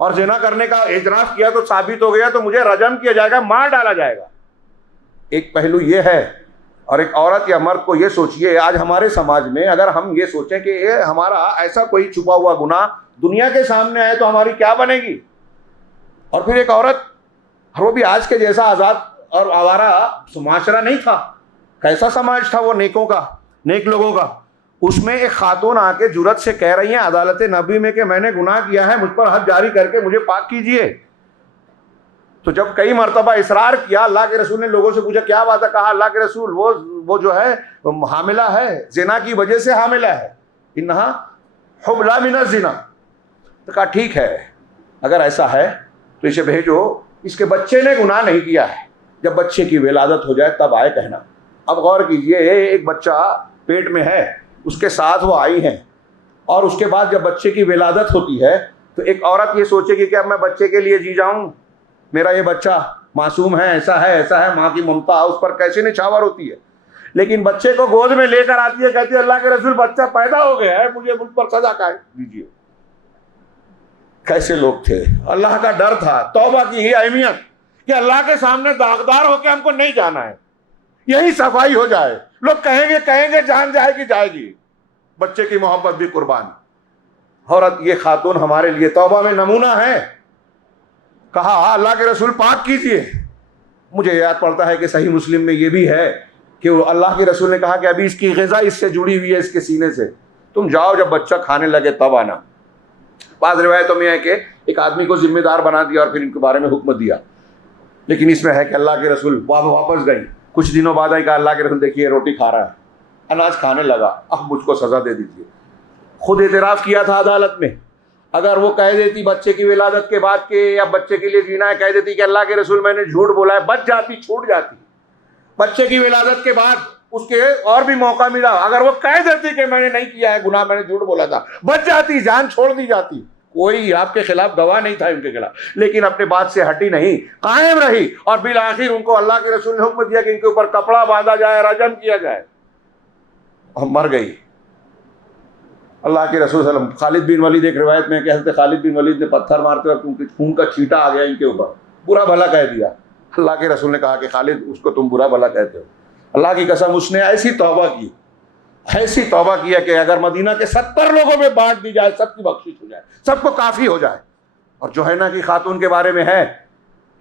اور زنا کرنے کا اعتراف کیا تو ثابت ہو گیا تو مجھے رجم کیا جائے گا، مار ڈالا جائے گا۔ ایک پہلو یہ ہے۔ اور ایک عورت یا مرد کو یہ سوچئے، آج ہمارے سماج میں اگر ہم یہ سوچیں کہ یہ ہمارا ایسا کوئی چھپا ہوا گناہ دنیا کے سامنے آئے تو ہماری کیا بنے گی؟ اور پھر ایک عورت، وہ بھی آج کے جیسا آزاد اور آوارہ معاشرہ نہیں تھا، کیسا سماج تھا وہ نیکوں کا، نیک لوگوں کا۔ اس میں ایک خاتون آ کے جرت سے کہہ رہی ہیں عدالت نبی میں کہ میں نے گناہ کیا ہے، مجھ پر حد جاری کر کے مجھے پاک کیجئے۔ تو جب کئی مرتبہ اصرار کیا، اللہ کے رسول نے لوگوں سے پوچھا کیا بات ہے؟ کہا اللہ کے رسول وہ جو ہے حاملہ ہے، زنا کی وجہ سے حاملہ ہے، انہا حبلہ من الزنا۔ تو کہا ٹھیک ہے، اگر ایسا ہے تو اسے بھیجو، اس کے بچے نے گناہ نہیں کیا ہے، جب بچے کی ولادت ہو جائے تب آئے کہنا۔ اب غور کیجئے، ایک بچہ پیٹ میں ہے، اس کے ساتھ وہ آئی ہیں، اور اس کے بعد جب بچے کی ولادت ہوتی ہے تو ایک عورت یہ سوچے گی کہ اب میں بچے کے لیے جی جاؤں، میرا یہ بچہ معصوم ہے، ایسا ہے، ماں کی ممتا اس پر کیسے نچھاور ہوتی ہے۔ لیکن بچے کو گود میں لے کر آتی ہے، کہتی ہے اللہ کے رسول بچہ پیدا ہو گیا ہے، مجھ پر سزا کا دیجیے۔ کیسے لوگ تھے، اللہ کا ڈر تھا، توبہ کی ہی اہمیت کہ اللہ کے سامنے داغدار ہو کے ہم کو نہیں جانا ہے، یہی صفائی ہو جائے۔ لوگ کہیں گے جان جائے گی، بچے کی محبت بھی قربان۔ عورت یہ خاتون ہمارے لیے توبہ میں نمونہ ہے۔ کہا اللہ کے رسول پاک کیجئے۔ مجھے یاد پڑتا ہے کہ صحیح مسلم میں یہ بھی ہے کہ اللہ کے رسول نے کہا کہ ابھی اس کی غذا اس سے جڑی ہوئی ہے، اس کے سینے سے، تم جاؤ جب بچہ کھانے لگے تب آنا۔ بعض روایتوں میں ہے کہ ایک آدمی کو ذمہ دار بنا دیا اور پھر ان کے بارے میں حکم دیا، لیکن اس میں ہے کہ اللہ کے رسول واپس گئی، کچھ دنوں بعد آئی، کہا اللہ کے رسول دیکھیے روٹی کھا رہا ہے، اناج کھانے لگا، اب مجھ کو سزا دے دیجیے۔ خود اعتراف کیا تھا عدالت میں۔ اگر وہ کہہ دیتی بچے کی ولادت کے بعد کہ یا بچے کے لیے جینا ہے، کہہ دیتی کہ اللہ کے رسول میں نے جھوٹ بولا ہے، بچ جاتی، چھوٹ جاتی۔ بچے کی ولادت کے بعد اس کے اور بھی موقع ملا، اگر وہ کہہ دیتی کہ میں نے نہیں کیا ہے گناہ، میں نے جھوٹ بولا تھا، بچ جاتی، جان چھوڑ دی جاتی، کوئی آپ کے خلاف گواہ نہیں تھا ان کے خلاف، لیکن اپنے بات سے ہٹی نہیں، قائم رہی، اور بالآخر ان کو اللہ کے رسول نے حکم دیا کہ ان کے اوپر کپڑا باندھا جائے، رجم کیا جائے، اور مر گئی۔ اللہ کے رسول صلی اللہ علیہ وسلم، خالد بن ولید، ایک روایت میں کہ حضرت خالد بن ولید نے پتھر مارتے وقت ان کے خون کا چھینٹا آ گیا ان کے اوپر، برا بھلا کہہ دیا۔ اللہ کے رسول نے کہا کہ خالد اس کو تم برا بھلا کہتے ہو، اللہ کی قسم اس نے ایسی توبہ کی، ایسی توبہ کیا کہ اگر مدینہ کے 70 لوگوں میں بانٹ دی جائے سب کی بخشش ہو جائے، سب کو کافی ہو جائے۔ اور جوہینہ کی خاتون کے بارے میں ہے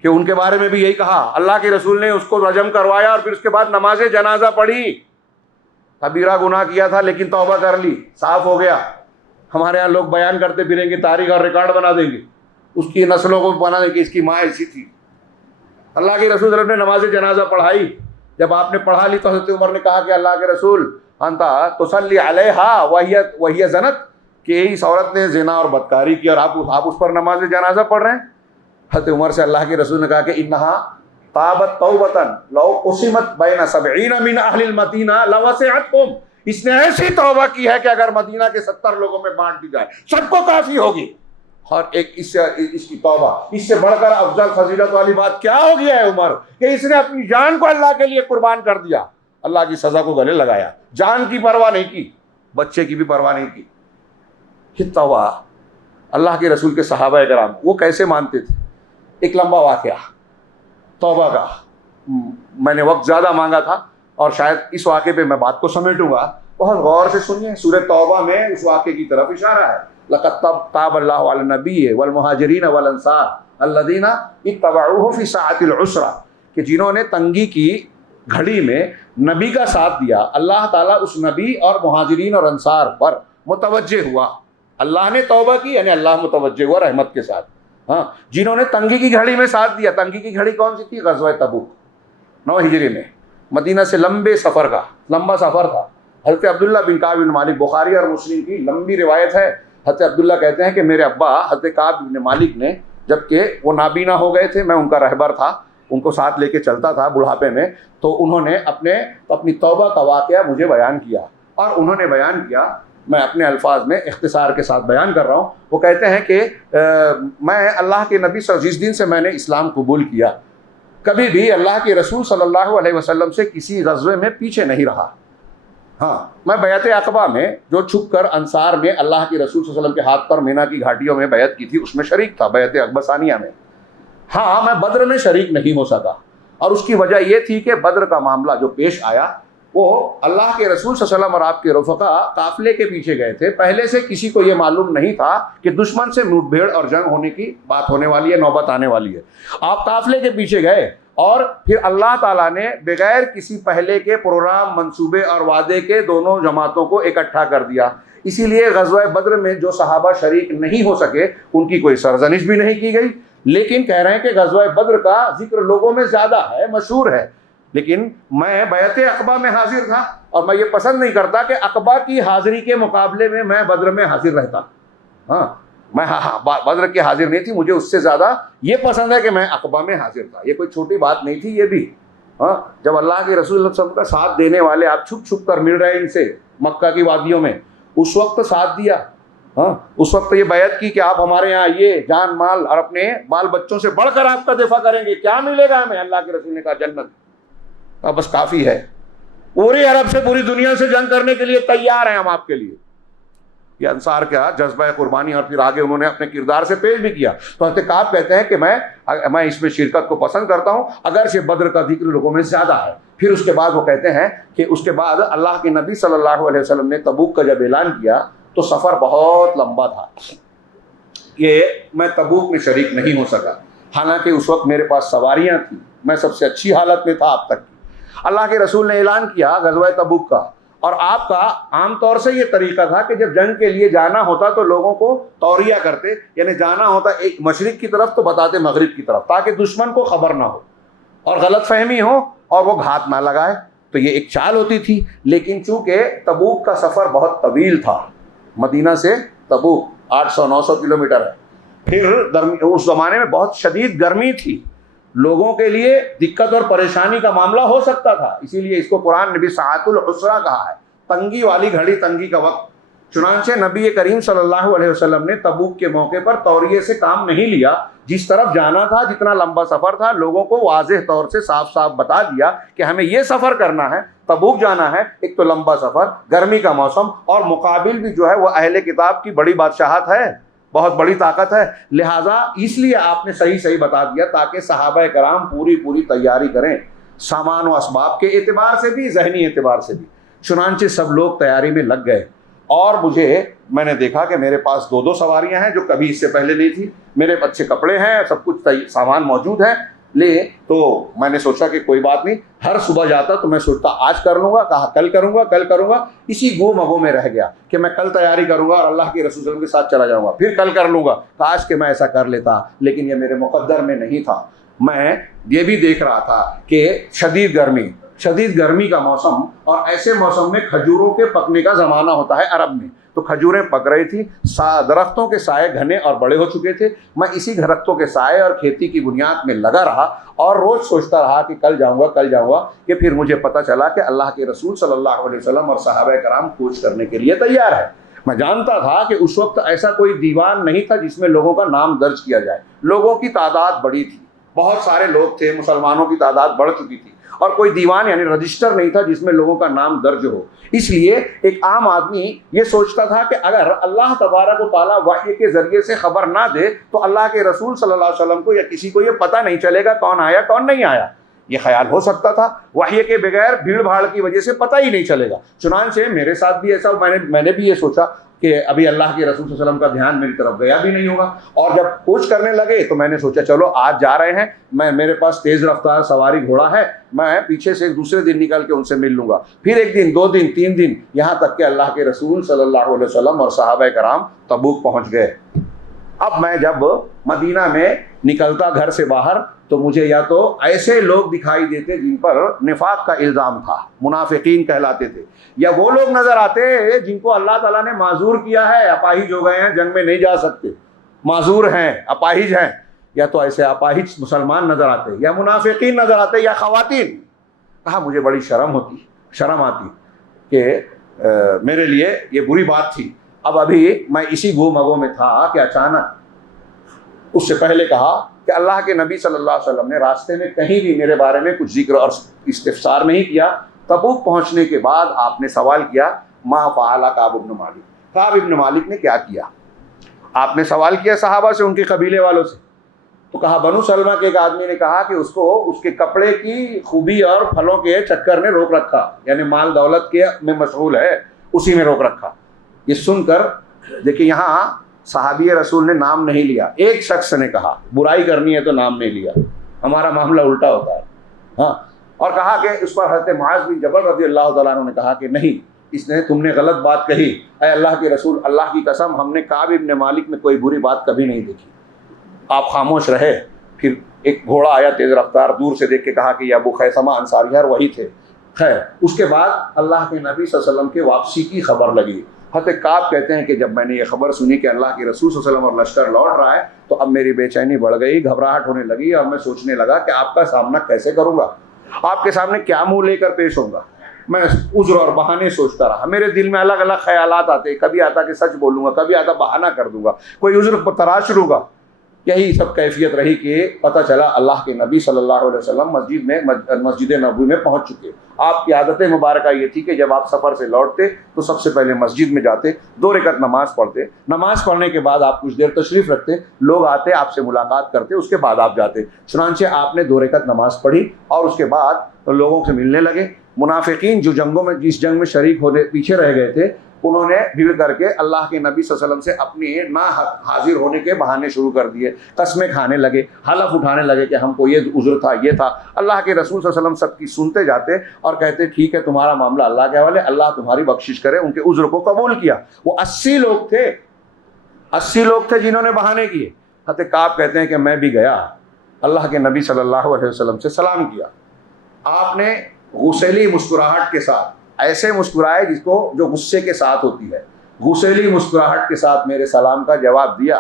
کہ ان کے بارے میں بھی یہی کہا، اللہ کے رسول نے اس کو رجم کروایا اور پھر اس کے بعد نماز جنازہ پڑھی، کبیرہ گناہ کیا تھا لیکن توبہ کر لی، صاف ہو گیا۔ ہمارے یہاں لوگ بیان کرتے پھریں گے، تاریخ اور ریکارڈ بنا دیں گے، اس کی نسلوں کو بنا دیں گے، اس کی ماں ایسی تھی۔ اللہ کے رسول صلی اللہ علیہ وسلم نے نماز جنازہ پڑھائی، جب آپ نے پڑھا لی تو حضرت عمر نے کہا کہ اللہ کے رسول انتا تصلی علیہا وہی زنت، کہ اس عورت نے زنا اور بدکاری کی اور آپ اس پر نماز جنازہ پڑھ رہے ہیں۔ حضرت عمر سے اللہ کے رسول نے کہا کہ انہا طابت توبتن لو قسمت بین 70 من اہل المدینہ لوسعتہم، اس نے ایسی توبہ کی ہے کہ اگر مدینہ کے 70 لوگوں میں بانٹ دی جائے سب کو کافی ہوگی۔ اور ایک اس کی توبہ، اس سے بڑھ کر افضل فضیلت والی بات کیا ہو گیا ہے عمر، کہ اس نے اپنی جان کو اللہ کے لیے قربان کر دیا، اللہ کی سزا کو گلے لگایا، جان کی پرواہ نہیں کی، بچے کی بھی پرواہ نہیں کی۔ یہ توبہ اللہ کے رسول کے صحابہ کرام وہ کیسے مانتے تھے؟ ایک لمبا واقعہ توبہ کا، میں نے وقت زیادہ مانگا تھا اور شاید اس واقعے پہ میں بات کو سمیٹوں گا، بہت غور سے سنیے۔ سورہ توبہ میں اس واقعے کی طرف اشارہ ہے، لقد تاب اللہ علی النبی والمہاجرین والانصار الذین اتبعوہ فی ساعۃ العسرہ، کہ جنہوں نے تنگی کی گھڑی میں نبی کا ساتھ دیا، اللہ تعالیٰ اس نبی اور مہاجرین اور انصار پر متوجہ ہوا۔ اللہ نے توبہ کی یعنی اللہ متوجہ ہوا رحمت کے ساتھ، ہاں، جنہوں نے تنگی کی گھڑی میں ساتھ دیا۔ تنگی کی گھڑی کون سی تھی؟ غزوہ تبوک 9 ہجری میں، مدینہ سے لمبا سفر تھا۔ حضرت عبداللہ بن کعب بن مالک، بخاری اور مسلم کی لمبی روایت ہے، حضرت عبداللہ کہتے ہیں کہ میرے ابا حضرت کعب بن مالک نے، جبکہ وہ نابینا ہو گئے تھے، میں ان کا رہبر تھا، ان کو ساتھ لے کے چلتا تھا بڑھاپے میں، تو انہوں نے اپنی توبہ کا واقعہ مجھے بیان کیا، اور انہوں نے بیان کیا، میں اپنے الفاظ میں اختصار کے ساتھ بیان کر رہا ہوں۔ وہ کہتے ہیں کہ میں اللہ کے نبی جس دن سے میں نے اسلام قبول کیا، کبھی بھی اللہ کے رسول صلی اللہ علیہ وسلم سے کسی غزوے میں پیچھے نہیں رہا۔ ہاں، میں بیعت عقبہ میں جو چھپ کر انصار میں اللہ کے رسول صلی اللہ علیہ وسلم کے ہاتھ پر مینا کی گھاٹیوں میں بیعت کی تھی، اس میں شریک تھا، بیعت عقبہ ثانیہ میں۔ ہاں، میں بدر میں شریک نہیں ہو سکا، اور اس کی وجہ یہ تھی کہ بدر کا معاملہ جو پیش آیا وہ اللہ کے رسول صلی اللہ علیہ وسلم اور آپ کے رفقا قافلے کے پیچھے گئے تھے۔ پہلے سے کسی کو یہ معلوم نہیں تھا کہ دشمن سے مٹ بھیڑ اور جنگ ہونے کی بات ہونے والی ہے، نوبت آنے والی ہے۔ آپ قافلے کے پیچھے گئے اور پھر اللہ تعالیٰ نے بغیر کسی پہلے کے پروگرام، منصوبے اور وعدے کے دونوں جماعتوں کو اکٹھا کر دیا۔ اسی لیے غزوہ بدر میں جو صحابہ شریک نہیں ہو سکے ان کی کوئی سرزنش بھی نہیں کی گئی، لیکن کہہ رہے ہیں کہ غزوہ بدر کا ذکر لوگوں میں زیادہ ہے، مشہور ہے، لیکن میں بیعت عقبہ میں حاضر تھا، اور میں یہ پسند نہیں کرتا کہ عقبہ کی حاضری کے مقابلے میں بدر میں حاضر رہتا۔ ہاں، میں بدر کے حاضر نہیں تھی، مجھے اس سے زیادہ یہ پسند ہے کہ میں عقبہ میں حاضر تھا۔ یہ کوئی چھوٹی بات نہیں تھی یہ بھی۔ ہاں، جب اللہ کے رسول صلی اللہ علیہ وسلم کا ساتھ دینے والے آپ چھپ چھپ کر مل رہے ہیں ان سے مکہ کی وادیوں میں، اس وقت ساتھ دیا۔ ہاں، اس وقت یہ بیعت کی کہ آپ ہمارے یہاں آئیے، جان مال اور اپنے بال بچوں سے بڑھ کر آپ کا دفاع کریں گے، کیا ملے گا ہمیں؟ اللہ کے رسول نے کہا جنت، بس کافی ہے، پوری عرب سے پوری دنیا سے جنگ کرنے کے لیے تیار ہیں ہم آپ کے لیے۔ یہ انصار کا جذبہ قربانی، اور پھر آگے انہوں نے اپنے کردار سے پیش بھی کیا۔ تو حضرت کعب کہتے ہیں کہ میں اس میں شرکت کو پسند کرتا ہوں، اگرچہ بدر کا ذکر لوگوں میں زیادہ ہے۔ پھر اس کے بعد وہ کہتے ہیں کہ اس کے بعد اللہ کے نبی صلی اللہ علیہ وسلم نے تبوک کا جب اعلان کیا تو سفر بہت لمبا تھا، یہ میں تبوک میں شریک نہیں ہو سکا، حالانکہ اس وقت میرے پاس سواریاں تھیں، میں سب سے اچھی حالت میں تھا اب تک کی۔ اللہ کے رسول نے اعلان کیا غزوہ تبوک کا، اور آپ کا عام طور سے یہ طریقہ تھا کہ جب جنگ کے لیے جانا ہوتا تو لوگوں کو توریہ کرتے، یعنی جانا ہوتا ایک مشرق کی طرف تو بتاتے مغرب کی طرف، تاکہ دشمن کو خبر نہ ہو اور غلط فہمی ہو اور وہ گھات نہ لگائے۔ تو یہ ایک چال ہوتی تھی، لیکن چونکہ تبوک کا سفر بہت طویل تھا، مدینہ سے تبوک 800-900 کلومیٹر ہے، پھر اس زمانے میں بہت شدید گرمی تھی، لوگوں کے لیے دقت اور پریشانی کا معاملہ ہو سکتا تھا، اسی لیے اس کو قرآن نے بھی ساعۃ العسرہ کہا ہے، تنگی والی گھڑی، تنگی کا وقت۔ چنانچہ نبی کریم صلی اللہ علیہ وسلم نے تبوک کے موقع پر توریے سے کام نہیں لیا، جس طرف جانا تھا، جتنا لمبا سفر تھا، لوگوں کو واضح طور سے صاف صاف بتا دیا کہ ہمیں یہ سفر کرنا ہے، تبوک جانا ہے، ایک تو لمبا سفر، گرمی کا موسم، اور مقابل بھی جو ہے وہ اہل کتاب کی بڑی بادشاہت ہے، بہت بڑی طاقت ہے، لہٰذا اس لیے آپ نے صحیح بتا دیا تاکہ صحابہ کرام پوری تیاری کریں۔ سامان و اسباب کے اعتبار سے بھی، ذہنی اعتبار سے بھی۔ چنانچہ سب لوگ تیاری میں لگ گئے، اور میں نے دیکھا کہ میرے پاس 2 سواریاں ہیں جو کبھی اس سے پہلے نہیں تھی، میرے اچھے کپڑے ہیں، سب کچھ سامان موجود ہے۔ تو میں نے سوچا کہ کوئی بات نہیں، ہر صبح جاتا تو میں سوچتا آج کر لوں گا، کہا کل کروں گا، کل کروں گا، اسی گو مگو میں رہ گیا کہ میں کل تیاری کروں گا اور اللہ کے رسول صلی اللہ علیہ وسلم کے ساتھ چلا جاؤں گا، پھر کل کر لوں گا۔ کاش کہ میں ایسا کر لیتا، لیکن یہ میرے مقدر میں نہیں تھا۔ میں یہ بھی دیکھ رہا تھا کہ شدید گرمی کا موسم، اور ایسے موسم میں کھجوروں کے پکنے کا زمانہ ہوتا ہے عرب میں، تو کھجوریں پک رہی تھی، درختوں کے سائے گھنے اور بڑے ہو چکے تھے۔ میں اسی درختوں کے سائے اور کھیتی کی بنیاد میں لگا رہا، اور روز سوچتا رہا کہ کل جاؤں گا، کہ پھر مجھے پتہ چلا کہ اللہ کے رسول صلی اللہ علیہ وسلم اور صحابہ کرام کوچ کرنے کے لیے تیار ہے۔ میں جانتا تھا کہ اس وقت ایسا کوئی دیوان نہیں تھا جس میں لوگوں کا نام درج کیا جائے، لوگوں کی تعداد بڑی تھی، بہت سارے لوگ تھے، مسلمانوں کی تعداد بڑھ چکی تھی، اور کوئی دیوان یعنی رجسٹر نہیں تھا جس میں لوگوں کا نام درج ہو۔ اس لیے ایک عام آدمی یہ سوچتا تھا کہ اگر اللہ تبارک و تعالیٰ وحی کے ذریعے سے خبر نہ دے تو اللہ کے رسول صلی اللہ علیہ وسلم کو یا کسی کو یہ پتہ نہیں چلے گا کون آیا کون نہیں آیا۔ یہ خیال ہو سکتا تھا، وحی کے بغیر بھیڑ بھاڑ کی وجہ سے پتہ ہی نہیں چلے گا۔ چنانچہ میرے ساتھ بھی ایسا، میں نے بھی یہ سوچا کہ ابھی اللہ کے رسول صلی اللہ علیہ وسلم کا دھیان میری طرف گیا بھی نہیں ہوگا، اور جب کوچ کرنے لگے تو میں نے سوچا چلو آج جا رہے ہیں، میرے پاس تیز رفتار سواری گھوڑا ہے، میں پیچھے سے ایک دوسرے دن نکل کے ان سے مل لوں گا، پھر 1 دن 2 دن 3 دن، یہاں تک کہ اللہ کے رسول صلی اللہ علیہ وسلم اور صحابہ کرام تبوک پہنچ گئے۔ اب میں جب مدینہ میں نکلتا گھر سے باہر تو مجھے یا تو ایسے لوگ دکھائی دیتے جن پر نفاق کا الزام تھا، منافقین کہلاتے تھے، یا وہ لوگ نظر آتے جن کو اللہ تعالیٰ نے معذور کیا ہے، اپاہج ہو گئے ہیں، جنگ میں نہیں جا سکتے، معذور ہیں، اپاہج ہیں، یا تو ایسے اپاہج مسلمان نظر آتے، یا منافقین نظر آتے، یا خواتین۔ کہا مجھے بڑی شرم آتی کہ میرے لیے یہ بری بات تھی۔ اب ابھی میں اسی گو مگو میں تھا کہ اچانک اس سے پہلے کہا کہ اللہ کے نبی صلی اللہ علیہ وسلم نے راستے میں کہیں بھی میرے بارے میں کچھ ذکر اور استفسار نہیں کیا۔ تبوک پہنچنے کے بعد آپ نے سوال کیا ما فعل کعب بن مالک، کعب بن مالک نے کیا کیا؟ آپ نے سوال کیا صحابہ سے، ان کے قبیلے والوں سے، تو کہا بنو سلمہ کے ایک آدمی نے کہا کہ اس کو اس کے کپڑے کی خوبی اور پھلوں کے چکر نے روک رکھا، یعنی مال دولت کے میں مشغول ہے، اسی میں روک رکھا۔ یہ سن کر دیکھیں یہاں صحابی رسول نے نام نہیں لیا، ایک شخص نے کہا برائی کرنی ہے تو نام نہیں لیا، ہمارا معاملہ الٹا ہوتا ہے، ہاں، اور کہا کہ اس پر حضرت معاذ بن جبل رضی اللہ تعالیٰ عنہ نے کہا کہ نہیں، اس نے تم نے غلط بات کہی، اے اللہ کے رسول، اللہ کی قسم ہم نے کعب بن مالک میں کوئی بری بات کبھی نہیں دیکھی۔ آپ خاموش رہے۔ پھر ایک گھوڑا آیا تیز رفتار، دور سے دیکھ کے کہا کہ یہ ابو خیثمہ انصاری ہے، اور وہی تھے۔ خیر، اس کے بعد اللہ کے نبی صلی اللہ علیہ وسلم کے واپسی کی خبر لگی۔ حضرت کعب کہتے ہیں کہ جب میں نے یہ خبر سنی کہ اللہ کے رسول صلی اللہ علیہ وسلم اور لشکر لوٹ رہا ہے تو اب میری بے چینی بڑھ گئی، گھبراہٹ ہونے لگی، اور میں سوچنے لگا کہ آپ کا سامنا کیسے کروں گا، آپ کے سامنے کیا منہ لے کر پیش ہوں گا۔ میں عذر اور بہانے سوچتا رہا، میرے دل میں الگ الگ خیالات آتے، کبھی آتا کہ سچ بولوں گا، کبھی آتا بہانہ کر دوں گا، کوئی عذر تراش لوں گا۔ یہی سب کیفیت رہی کہ پتہ چلا اللہ کے نبی صلی اللہ علیہ وسلم مسجد نبوی میں پہنچ چکے۔ آپ کی عادت مبارکہ یہ تھی کہ جب آپ سفر سے لوٹتے تو سب سے پہلے مسجد میں جاتے، 2 رکعت نماز پڑھتے، نماز پڑھنے کے بعد آپ کچھ دیر تشریف رکھتے، لوگ آتے آپ سے ملاقات کرتے، اس کے بعد آپ جاتے۔ چنانچہ آپ نے 2 رکعت نماز پڑھی اور اس کے بعد لوگوں سے ملنے لگے۔ منافقین جو جنگوں میں جس جنگ میں شریک ہونے پیچھے رہ گئے تھے، انہوں نے بھیڑ کر کے اللہ کے نبی صلی اللہ علیہ وسلم سے اپنی نہ حاضر ہونے کے بہانے شروع کر دیے، قسمیں کھانے لگے، حلف اٹھانے لگے کہ ہم کو یہ عذر تھا، یہ تھا۔ اللہ کے رسول صلی اللہ علیہ وسلم سب کی سنتے جاتے اور کہتے ٹھیک ہے تمہارا معاملہ اللہ کے حوالے، اللہ تمہاری بخشش کرے۔ ان کے عذر کو قبول کیا۔ وہ 80 لوگ تھے جنہوں نے بہانے کیے۔ حضرت کعب کہتے ہیں کہ میں بھی گیا، اللہ کے نبی صلی اللہ علیہ وسلم سے سلام کیا۔ آپ نے غسیلی مسکراہٹ کے ساتھ، ایسے مسکرائے جس کو جو غصے کے ساتھ ہوتی ہے، غسیلی مسکراہٹ کے ساتھ میرے سلام کا جواب دیا،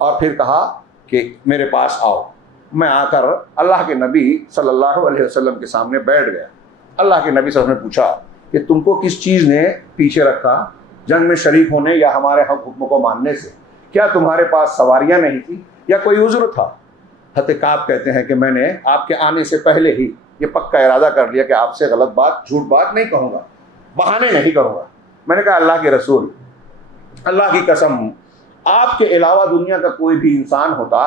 اور پھر کہا کہ میرے پاس آؤ۔ میں آ کر اللہ کے نبی صلی اللہ علیہ وسلم کے سامنے بیٹھ گیا۔ اللہ کے نبی صلی اللہ علیہ وسلم نے پوچھا کہ تم کو کس چیز نے پیچھے رکھا، جنگ میں شریک ہونے یا ہمارے حکم کو ماننے سے؟ کیا تمہارے پاس سواریاں نہیں تھی یا کوئی عذر تھا؟ حضرت کعب کہتے ہیں کہ میں نے آپ کے آنے سے پہلے ہی یہ پکا ارادہ کر لیا کہ آپ سے غلط بات، جھوٹ بات نہیں کہوں گا، بہانے نہیں کروں گا۔ میں نے کہا اللہ کے رسول، اللہ کی قسم، آپ کے علاوہ دنیا کا کوئی بھی انسان ہوتا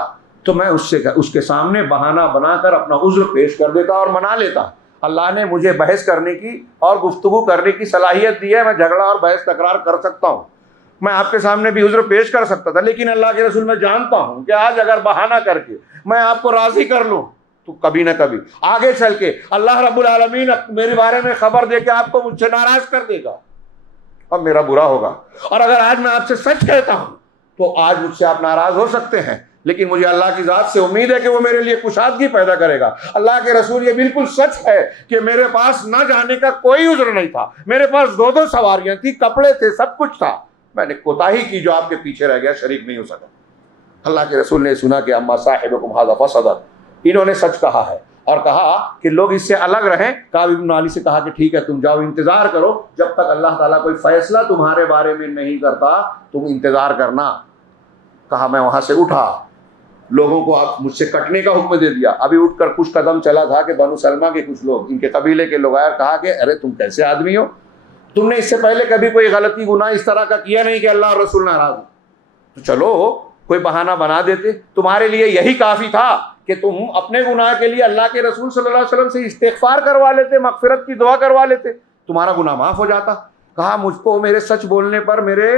تو میں اس کے سامنے بہانہ بنا کر اپنا عذر پیش کر دیتا اور منا لیتا۔ اللہ نے مجھے بحث کرنے کی اور گفتگو کرنے کی صلاحیت دی ہے، میں جھگڑا اور بحث تکرار کر سکتا ہوں، میں آپ کے سامنے بھی عذر پیش کر سکتا تھا، لیکن اللہ کے رسول میں جانتا ہوں کہ آج اگر بہانہ کر کے میں آپ کو راضی کر لوں تو کبھی نہ کبھی آگے چل کے اللہ رب العالمین میرے بارے میں خبر دے کے آپ کو مجھ سے ناراض کر دے گا اور میرا برا ہوگا۔ اور اگر آج میں آپ سے سچ کہتا ہوں تو آج مجھ سے آپ ناراض ہو سکتے ہیں، لیکن مجھے اللہ کی ذات سے امید ہے کہ وہ میرے لیے کشادگی پیدا کرے گا۔ اللہ کے رسول یہ بالکل سچ ہے کہ میرے پاس نہ جانے کا کوئی عذر نہیں تھا، میرے پاس 2 سواریاں تھی، کپڑے تھے، سب کچھ تھا، میں نے کوتاہی کی جو آپ کے پیچھے رہ گیا، شریک نہیں ہو سکا۔ اللہ کے رسول نے سنا کہ اما صاحبکم ھذا فصدق، انہوں نے سچ کہا ہے اور کہا کہ لوگ اس سے الگ رہیں۔ کعب بن مالک سے کہا کہ ٹھیک ہے تم جاؤ، انتظار کرو جب تک اللہ تعالیٰ کوئی فیصلہ تمہارے بارے میں نہیں کرتا، تم انتظار کرنا۔ کہا میں وہاں سے اٹھا، لوگوں کو آپ مجھ سے کٹنے کا حکم دے دیا۔ ابھی اٹھ کر کچھ قدم چلا تھا کہ بنو سلمہ کے کچھ لوگ، ان کے قبیلے کے لوگ آئے اور کہا کہ ارے تم کیسے آدمی ہو، تم نے اس سے پہلے کبھی کوئی غلطی گناہ اس طرح کا کیا نہیں کہ اللہ اور رسول ناراض ہو، تو چلو کوئی بہانہ بنا دیتے، تمہارے لیے یہی کافی تھا کہ تم اپنے گناہ کے لیے اللہ کے رسول صلی اللہ علیہ وسلم سے استغفار کروا لیتے، مغفرت کی دعا کروا لیتے، تمہارا گناہ معاف ہو جاتا۔ کہا مجھ کو میرے سچ بولنے پر میرے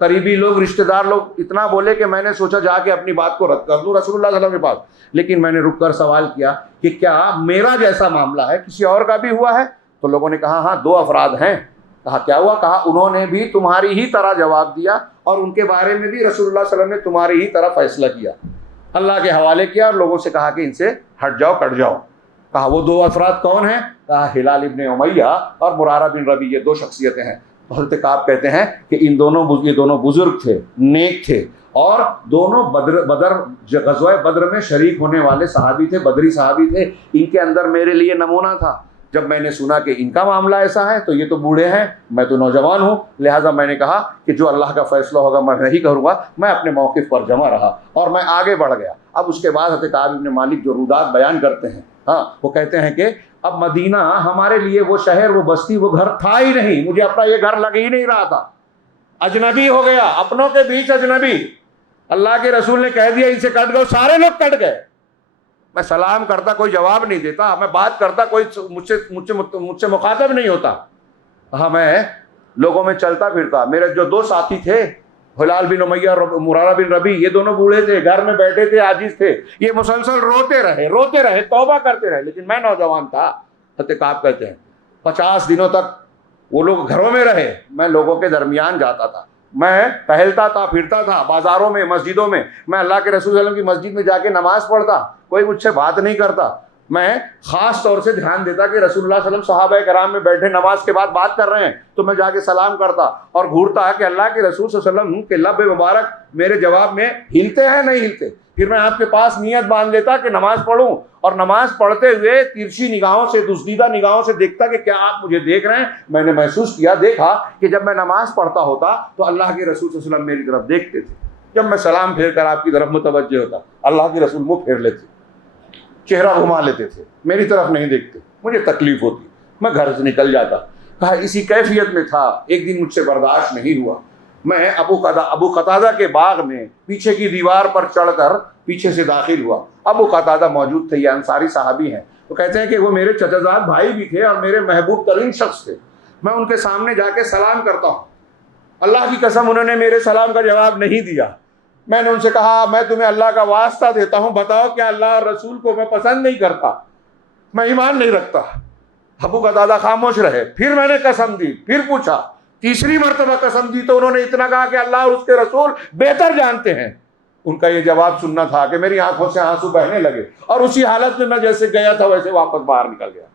قریبی لوگ، رشتہ دار لوگ اتنا بولے کہ میں نے سوچا جا کے اپنی بات کو رد کر دوں رسول اللہ صلی اللہ علیہ وسلم کے پاس، لیکن میں نے رک کر سوال کیا کہ کیا میرا جیسا معاملہ ہے کسی اور کا بھی ہوا ہے؟ تو لوگوں نے کہا ہاں 2 افراد ہیں۔ کہا کیا ہوا؟ کہا انہوں نے بھی تمہاری ہی طرح جواب دیا اور ان کے بارے میں بھی رسول اللہ صلی اللہ علیہ وسلم نے تمہاری ہی طرح فیصلہ کیا، اللہ کے حوالے کیا اور لوگوں سے کہا کہ ان سے ہٹ جاؤ، کٹ جاؤ۔ کہا وہ 2 افراد کون ہیں؟ کہا ہلال ابن امیہ اور مرارہ بن ربیع، یہ 2 شخصیتیں ہیں۔ حضرت کعب کہتے ہیں کہ یہ دونوں بزرگ تھے، نیک تھے، اور دونوں غزوہ بدر میں شریک ہونے والے صحابی تھے، بدری صحابی تھے۔ ان کے اندر میرے لیے نمونہ تھا۔ جب میں نے سنا کہ ان کا معاملہ ایسا ہے تو یہ تو بوڑھے ہیں، میں تو نوجوان ہوں، لہٰذا میں نے کہا کہ جو اللہ کا فیصلہ ہوگا میں نہیں کروں گا۔ میں اپنے موقف پر جمع رہا اور میں آگے بڑھ گیا۔ اب اس کے بعد حضرت کعب بن مالک جو رودات بیان کرتے ہیں، وہ کہتے ہیں کہ اب مدینہ ہمارے لیے وہ شہر، وہ بستی، وہ گھر تھا ہی نہیں، مجھے اپنا یہ گھر لگ ہی نہیں رہا تھا، اجنبی ہو گیا، اپنوں کے بیچ اجنبی۔ اللہ کے رسول نے کہہ دیا ان سے کٹ گئے، سارے لوگ کٹ گئے۔ میں سلام کرتا کوئی جواب نہیں دیتا، میں بات کرتا کوئی مجھ سے مخاطب نہیں ہوتا۔ ہاں میں لوگوں میں چلتا پھرتا۔ میرے جو 2 ساتھی تھے، ہلال بن امیہ اور مرارہ بن ربیع، یہ دونوں بوڑھے تھے، گھر میں بیٹھے تھے، عاجز تھے، یہ مسلسل روتے رہے، توبہ کرتے رہے، لیکن میں نوجوان تھا۔ حضرت کعب کہتے ہیں 50 دنوں تک وہ لوگ گھروں میں رہے، میں لوگوں کے درمیان جاتا تھا، میں ٹہلتا تھا، پھرتا تھا، بازاروں میں، مسجدوں میں، میں اللہ کے رسول صلی اللہ علیہ وسلم کی مسجد میں جا کے نماز پڑھتا، کوئی مجھ سے بات نہیں کرتا، میں خاص طور سے دھیان دیتا کہ رسول اللہ صلی اللہ علیہ وسلم صحابہ کرام میں بیٹھے نماز کے بعد بات کر رہے ہیں تو میں جا کے سلام کرتا اور گھورتا کہ اللہ کے رسول صلی اللہ علیہ وسلم کے لب مبارک میرے جواب میں ہلتے ہیں نہیں ہلتے۔ پھر میں آپ کے پاس نیت باندھ لیتا کہ نماز پڑھوں، اور نماز پڑھتے ہوئے ترچھی نگاہوں سے، دزدیدہ نگاہوں سے دیکھتا کہ کیا آپ مجھے دیکھ رہے ہیں۔ میں نے محسوس کیا، دیکھا کہ جب میں نماز پڑھتا ہوتا تو اللہ کے رسول صلی اللہ علیہ وسلم میری طرف دیکھتے تھے، جب میں سلام پھیر کر آپ کی طرف متوجہ ہوتا اللہ کے رسول منہ پھیر لیتے، چہرہ گھما لیتے تھے، میری طرف نہیں دیکھتے، مجھے تکلیف ہوتی، میں گھر سے نکل جاتا۔ کہا اسی کیفیت میں تھا، ایک دن مجھ سے برداشت نہیں ہوا، میں ابو قتادہ کے باغ میں پیچھے کی دیوار پر چڑھ کر پیچھے سے داخل ہوا۔ ابو قتادہ موجود تھے، یہ انصاری صحابی ہیں، تو کہتے ہیں کہ وہ میرے چچا زاد بھائی بھی تھے اور میرے محبوب ترین شخص تھے۔ میں ان کے سامنے جا کے سلام کرتا ہوں، اللہ کی قسم انہوں نے میرے سلام کا جواب نہیں دیا۔ میں نے ان سے کہا میں تمہیں اللہ کا واسطہ دیتا ہوں، بتاؤ کیا اللہ اور رسول کو میں پسند نہیں کرتا، میں ایمان نہیں رکھتا۔ ابو قتادہ خاموش رہے، پھر میں نے قسم دی، پھر پوچھا، تیسری مرتبہ قسم دی تو انہوں نے اتنا کہا کہ اللہ اور اس کے رسول بہتر جانتے ہیں۔ ان کا یہ جواب سننا تھا کہ میری آنکھوں سے آنسو بہنے لگے، اور اسی حالت میں جیسے گیا تھا ویسے واپس باہر نکل گیا۔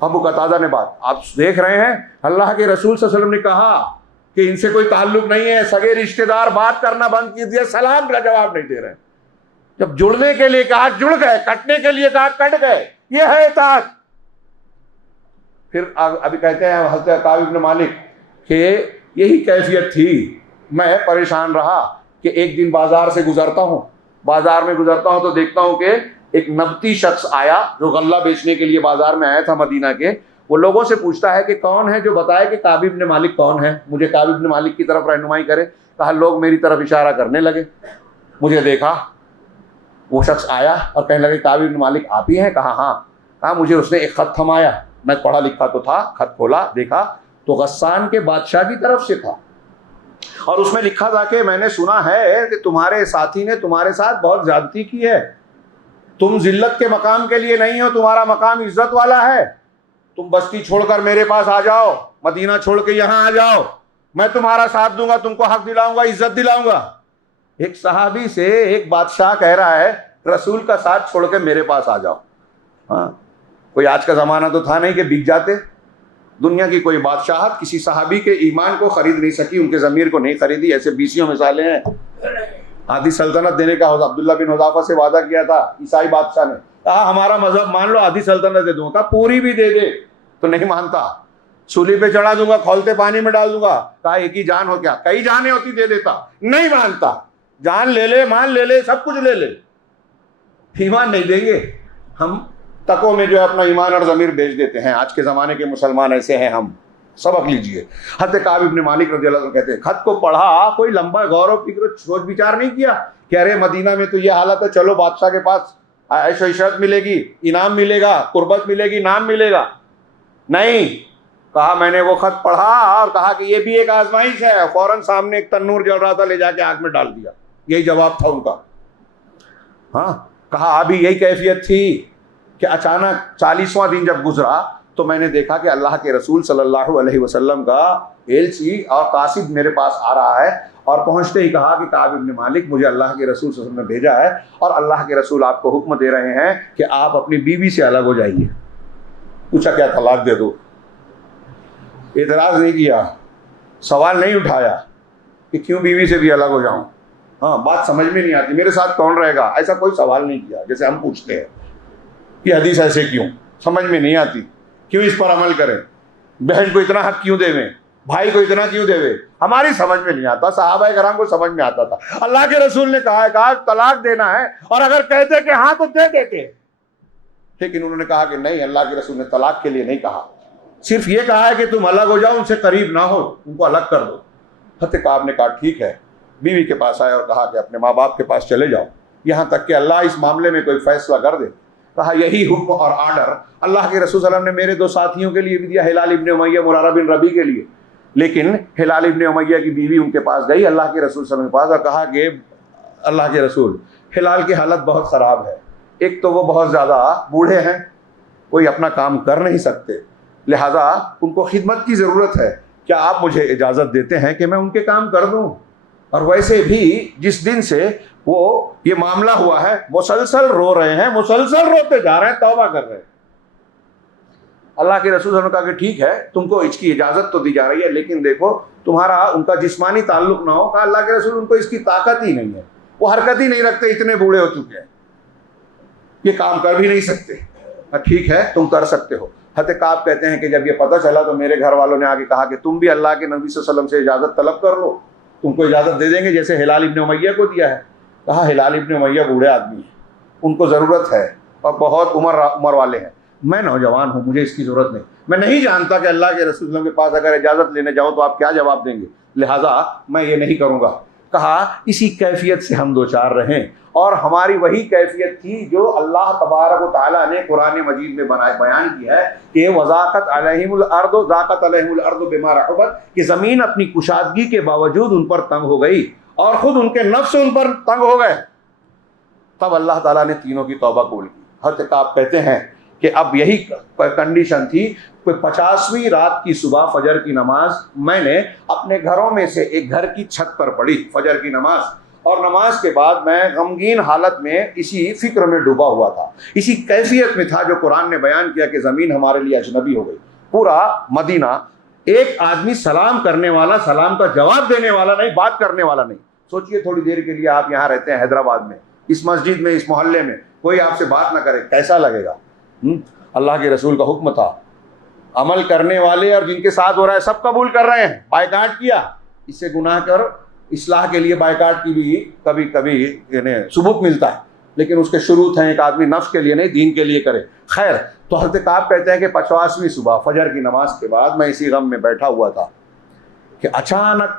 ابو قتادہ نے بات، آپ دیکھ رہے ہیں اللہ کے رسول صلی اللہ علیہ وسلم نے کہا کہ ان سے کوئی تعلق نہیں ہے، سگے رشتہ دار بات کرنا بند کر دیا، سلام کا جواب نہیں دے رہے۔ جب جڑنے کے لیے کہا جڑ گئے، کٹنے کے لیے کہا کٹ گئے، یہ ہے اطاعت۔ پھر ابھی کہتے ہیں حضرت کعب بن مالک کہ یہی کیفیت تھی، میں پریشان رہا کہ ایک دن بازار سے گزرتا ہوں، بازار میں گزرتا ہوں تو دیکھتا ہوں کہ ایک نبطی شخص آیا جو غلہ بیچنے کے لیے بازار میں آیا تھا مدینہ کے۔ وہ لوگوں سے پوچھتا ہے کہ کون ہے جو بتائے کہ کعب بن مالک کون ہے، مجھے کعب بن مالک کی طرف رہنمائی کرے۔ کہا لوگ میری طرف اشارہ کرنے لگے، مجھے دیکھا، وہ شخص آیا اور کہنے لگے کعب بن مالک آپ ہی ہیں؟ کہا ہاں۔ کہا مجھے اس نے ایک خط تھمایا، میں پڑھا لکھا تو تھا، خط کھولا دیکھا تو غسان کے بادشاہ کی طرف سے تھا، اور اس میں لکھا تھا کہ میں نے سنا ہے کہ تمہارے ساتھی نے تمہارے ساتھ بہت زیادتی کی ہے، تم ذلت کے مقام کے لیے نہیں ہو، تمہارا مقام عزت والا ہے، تم بستی چھوڑ کر میرے پاس آ جاؤ، مدینہ چھوڑ کے یہاں آ جاؤ، میں تمہارا ساتھ دوں گا، تم کو حق دلاؤں گا، عزت دلاؤں گا۔ ایک صحابی سے ایک بادشاہ کہہ رہا ہے رسول کا ساتھ چھوڑ کے میرے پاس آ جاؤ۔ ہاں، کوئی آج کا زمانہ تو تھا نہیں کہ بک جاتے، دنیا کی کوئی بادشاہت کسی صحابی کے ایمان کو خرید نہیں سکی، ان کے ضمیر کو نہیں خریدی، ایسے بیسیوں مثالیں ہیں۔ آدھی سلطنت دینے کا عبداللہ بن حذافہ سے وعدہ کیا تھا عیسائی بادشاہ نے، کہا ہمارا مذہب مان لو آدھی سلطنت دے دوں گا، کہا پوری بھی دے دے تو نہیں مانتا، سولی پہ چڑھا دوں گا، کھولتے پانی میں ڈال دوں گا، کہا ایک ہی جان ہو کیا، کئی جانیں ہوتی دے دیتا، نہیں مانتا، جان لے لے، مان لے لے، سب کچھ لے لے، ایمان نہیں دیں گے۔ ہم تکوں میں جو ہے اپنا ایمان اور ضمیر بیچ دیتے ہیں، آج کے زمانے کے مسلمان ایسے ہیں، ہم سبق لیجئے۔ حضرت کعب ابن مالک رضی اللہ عنہ کہتے ہیں خط کو پڑھا، کوئی لمبا غور و فکر سوچ بچار نہیں کیا کہ ارے مدینہ میں تو یہ حالت ہے، چلو بادشاہ کے پاس عیش و عشرت ملے گی، انعام ملے گا، قربت ملے گی، نام ملے گا، نہیں، کہا میں نے وہ خط پڑھا اور کہا کہ یہ بھی ایک آزمائش ہے، فوراً سامنے ایک تنور جل رہا تھا، لے جا کے آگ میں ڈال دیا، یہی جواب تھا ان کا۔ ہاں، کہا ابھی یہی کیفیت تھی کہ اچانک 40واں دن جب گزرا تو میں نے دیکھا کہ اللہ کے رسول صلی اللہ علیہ وسلم کا ایلچی اور قاصد میرے پاس آ رہا ہے، اور پہنچتے ہی کہا کہ کعب ابن مالک مجھے اللہ کے رسول صلی اللہ علیہ وسلم نے بھیجا ہے، اور اللہ کے رسول آپ کو حکم دے رہے ہیں کہ آپ اپنی بیوی سے الگ ہو جائیے۔ پوچھا کیا طلاق دے دو؟ اعتراض نہیں کیا، سوال نہیں اٹھایا کہ کیوں بیوی سے بھی الگ ہو جاؤں، ہاں بات سمجھ میں نہیں آتی، میرے ساتھ کون رہے گا، ایسا کوئی سوال نہیں کیا جیسے ہم پوچھتے ہیں کہ حدیث ایسے کیوں، سمجھ میں نہیں آتی، کیوں اس پر عمل کریں، بہن کو اتنا حق کیوں دے، بھائی کو اتنا کیوں دے، ہماری سمجھ میں نہیں آتا، صحابہ کرام کو سمجھ میں آتا تھا۔ اللہ کے رسول نے کہا ہے کہ طلاق دینا ہے، اور اگر کہتے کہ ہاں تو دے دیتے، لیکن انہوں نے کہا کہ نہیں، اللہ کے رسول نے طلاق کے لیے نہیں کہا، صرف یہ کہا ہے کہ تم الگ ہو جاؤ، ان سے قریب نہ ہو، ان کو الگ کر دو۔ حضرت کعب نے کہا ٹھیک ہے، بیوی کے پاس آئے اور کہا کہ اپنے ماں باپ کے پاس چلے جاؤ یہاں تک کہ اللہ اس معاملے میں کوئی فیصلہ کر دے۔ کہا یہی حکم اور آرڈر اللہ کے رسول صلی اللہ علیہ وسلم نے میرے دو ساتھیوں کے لیے بھی دیا، ہلال ابن امیہ، مرارہ بن ربیع کے لیے، لیکن ہلال ابن امیہ کی بیوی ان کے پاس گئی اللہ کے رسول صلی اللہ علیہ وسلم کے پاس اور کہا کہ اللہ کے رسول، ہلال کی حالت بہت خراب ہے، ایک تو وہ بہت زیادہ بوڑھے ہیں، کوئی اپنا کام کر نہیں سکتے، لہذا ان کو خدمت کی ضرورت ہے، کیا آپ مجھے اجازت دیتے ہیں کہ میں ان کے کام کر دوں؟ اور ویسے بھی جس دن سے وہ یہ معاملہ ہوا ہے مسلسل رو رہے ہیں، مسلسل روتے جا رہے ہیں، توبہ کر رہے ہیں۔ اللہ کے رسول صلی اللہ علیہ وسلم نے کہا کہ ٹھیک ہے، تم کو اس کی اجازت تو دی جا رہی ہے، لیکن دیکھو تمہارا ان کا جسمانی تعلق نہ ہو۔ کہا اللہ کے رسول ان کو اس کی طاقت ہی نہیں ہے، وہ حرکت ہی نہیں رکھتے، اتنے بوڑھے ہو چکے ہیں، یہ کام کر بھی نہیں سکتے۔ ٹھیک ہے تم کر سکتے ہو۔ حضرت کعب کہتے ہیں کہ جب یہ پتہ چلا تو میرے گھر والوں نے آگے کہا کہ تم بھی اللہ کے نبی صلی اللہ علیہ وسلم سے اجازت طلب کر لو، تم کو اجازت دے دیں گے جیسے ہلال ابن امیہ کو دیا ہے۔ کہا ہلال ابن امیہ بوڑھے آدمی ہیں، ان کو ضرورت ہے اور بہت عمر والے ہیں، میں نوجوان ہوں، مجھے اس کی ضرورت نہیں، میں نہیں جانتا کہ اللہ کے رسول صلی اللہ علیہ وسلم کے پاس اگر اجازت لینے جاؤں تو آپ کیا جواب دیں گے، لہٰذا میں یہ نہیں کروں گا۔ کہا اسی کیفیت سے ہم دو چار رہیں، اور ہماری وہی کیفیت تھی جو اللہ تبارک و تعالیٰ نے قرآن مجید میں بیان کیا ہے کہ وضاقت علیہم الارض ضاقت علیہم الارض بما رحبت، کہ زمین اپنی کشادگی کے باوجود ان پر تنگ ہو گئی اور خود ان کے نفس ان پر تنگ ہو گئے۔ تب اللہ تعالیٰ نے تینوں کی توبہ قبول کی۔ حضرت کعب کہتے ہیں کہ اب یہی کنڈیشن تھی، 50ویں رات کی صبح فجر کی نماز میں نے اپنے گھروں میں سے ایک گھر کی چھت پر پڑھی فجر کی نماز، اور نماز کے بعد میں غمگین حالت میں اسی فکر میں ڈوبا ہوا تھا، اسی کیفیت میں تھا جو قرآن نے بیان کیا کہ زمین ہمارے لیے اجنبی ہو گئی۔ پورا مدینہ ایک آدمی سلام کرنے والا، سلام کا جواب دینے والا نہیں، بات کرنے والا نہیں۔ سوچئے تھوڑی دیر کے لیے آپ یہاں رہتے ہیں حیدرآباد میں، اس مسجد میں، اس محلے میں، کوئی آپ سے بات نہ کرے، کیسا لگے گا؟ اللہ کے رسول کا حکم تھا، عمل کرنے والے اور جن کے ساتھ ہو رہا ہے سب قبول کر رہے ہیں، بائیکاٹ کیا، اس سے گناہ کر اصلاح کے لیے بائیکاٹ کی بھی کبھی کبھی یعنی ثبوت ملتا ہے، لیکن اس کے شروط ہیں، ایک آدمی نفس کے لیے نہیں دین کے لیے کرے۔ خیر، تو حضرت کعب کہتے ہیں کہ 50ویں صبح فجر کی نماز کے بعد میں اسی غم میں بیٹھا ہوا تھا کہ اچانک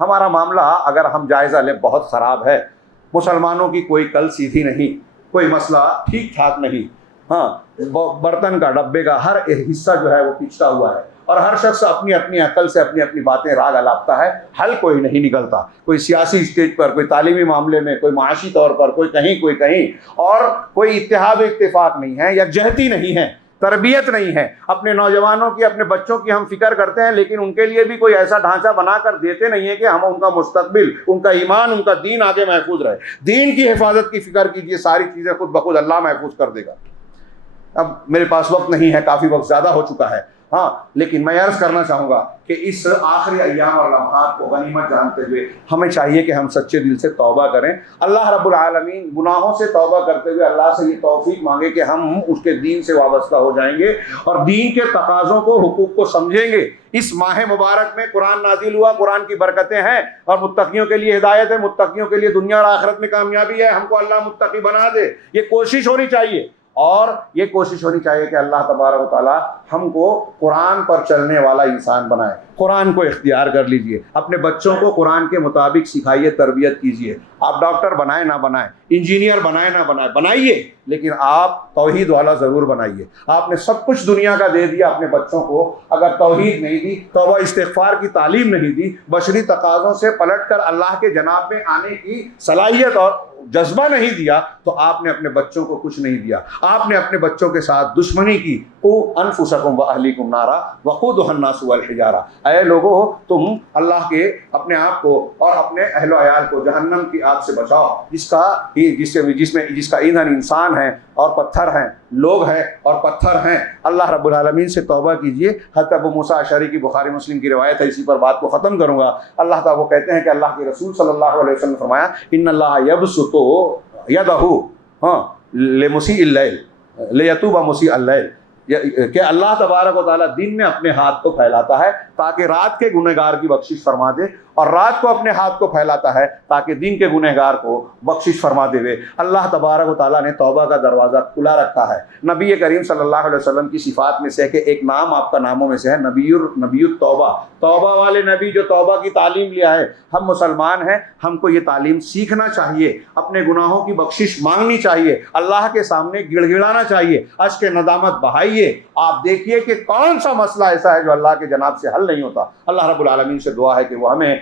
ہمارا معاملہ اگر ہم جائزہ لیں بہت خراب ہے. مسلمانوں کی کوئی کل سیدھی نہیں, کوئی مسئلہ ٹھیک ٹھاک نہیں. ہاں, برتن کا ڈبے کا ہر حصہ جو ہے وہ پچھتا ہوا ہے, اور ہر شخص اپنی اپنی عقل سے اپنی اپنی باتیں راگ الاپتا ہے. حل کوئی نہیں نکلتا, کوئی سیاسی اسٹیج پر, کوئی تعلیمی معاملے میں, کوئی معاشی طور پر, کوئی کہیں, اور کوئی اتحاد و اتفاق نہیں ہے, یکجہتی نہیں ہے, تربیت نہیں ہے. اپنے نوجوانوں کی, اپنے بچوں کی ہم فکر کرتے ہیں, لیکن ان کے لیے بھی کوئی ایسا ڈھانچہ بنا کر دیتے نہیں ہیں کہ ہم ان کا مستقبل, ان کا ایمان, ان کا دین آگے محفوظ رہے. دین کی حفاظت کی فکر کیجئے, ساری چیزیں خود بخود اللہ محفوظ کر دے گا. اب میرے پاس وقت نہیں ہے, کافی وقت زیادہ ہو چکا ہے. ہاں, لیکن میں عرض کرنا چاہوں گا کہ اس آخری ایام اور لمحات کو غنیمت جانتے ہوئے ہمیں چاہیے کہ ہم سچے دل سے توبہ کریں. اللہ رب العالمین گناہوں سے توبہ کرتے ہوئے اللہ سے یہ توفیق مانگے کہ ہم اس کے دین سے وابستہ ہو جائیں گے اور دین کے تقاضوں کو, حقوق کو سمجھیں گے. اس ماہ مبارک میں قرآن نازل ہوا, قرآن کی برکتیں ہیں, اور متقیوں کے لیے ہدایت ہے, متقیوں کے لیے دنیا اور آخرت میں کامیابی ہے. ہم کو اللہ متقی بنا دے, یہ کوشش ہونی چاہیے. اور یہ کوشش ہونی چاہیے کہ اللہ تبارک و تعالی ہم کو قرآن پر چلنے والا انسان بنائے. قرآن کو اختیار کر لیجئے, اپنے بچوں کو قرآن کے مطابق سکھائیے, تربیت کیجئے. آپ ڈاکٹر بنائیں نہ بنائیں, انجینئر بنائیں نہ بنائیں, بنائیے, لیکن آپ توحید والا ضرور بنائیے. آپ نے سب کچھ دنیا کا دے دیا اپنے بچوں کو, اگر توحید نہیں دی, توبہ استغفار کی تعلیم نہیں دی, بشری تقاضوں سے پلٹ کر اللہ کے جناب میں آنے کی صلاحیت اور جذبہ نہیں دیا, تو آپ نے اپنے بچوں کو کچھ نہیں دیا. آپ نے اپنے بچوں کے ساتھ دشمنی کی. قوا انفسکم واہلیکم نارا وقودها الناس والحجارہ. اے لوگو, تم اللہ کے اپنے آپ کو اور اپنے اہل و عیال کو جہنم کی آگ سے بچاؤ, جس کا ایندھن انسان ہے اور پتھر ہیں, لوگ ہیں اور پتھر ہیں. اللہ رب العالمین سے توبہ کیجئے. حضرت ابو موسیٰ اشعری کی بخاری مسلم کی روایت ہے, اسی پر بات کو ختم کروں گا. اللہ تعالیٰ وہ کہتے ہیں کہ اللہ کے رسول صلی اللہ علیہ وسلم نے فرمایا, ان اللہ یبسط یدہ لمسیء اللیل لیتوب مسیء اللیل, کہ اللہ تبارک و تعالیٰ دن میں اپنے ہاتھ کو پھیلاتا ہے تاکہ رات کے گنہگار کی بخشش فرما دے, اور رات کو اپنے ہاتھ کو پھیلاتا ہے تاکہ دن کے گنہگار کو بخشش فرما دے. اللہ تبارک و تعالیٰ نے توبہ کا دروازہ کھلا رکھا ہے. نبی کریم صلی اللہ علیہ وسلم کی صفات میں سے کہ ایک نام آپ کا ناموں میں سے ہے نبی التوبہ, توبہ والے نبی جو توبہ کی تعلیم لیا ہے. ہم مسلمان ہیں, ہم کو یہ تعلیم سیکھنا چاہیے, اپنے گناہوں کی بخشش مانگنی چاہیے, اللہ کے سامنے گڑ گڑانا چاہیے, اشک ندامت بہائیے. آپ دیکھیے کہ کون سا مسئلہ ایسا ہے جو اللہ کے جناب سے حل نہیں ہوتا. اللہ رب العالمین سے دعا ہے کہ وہ ہمیں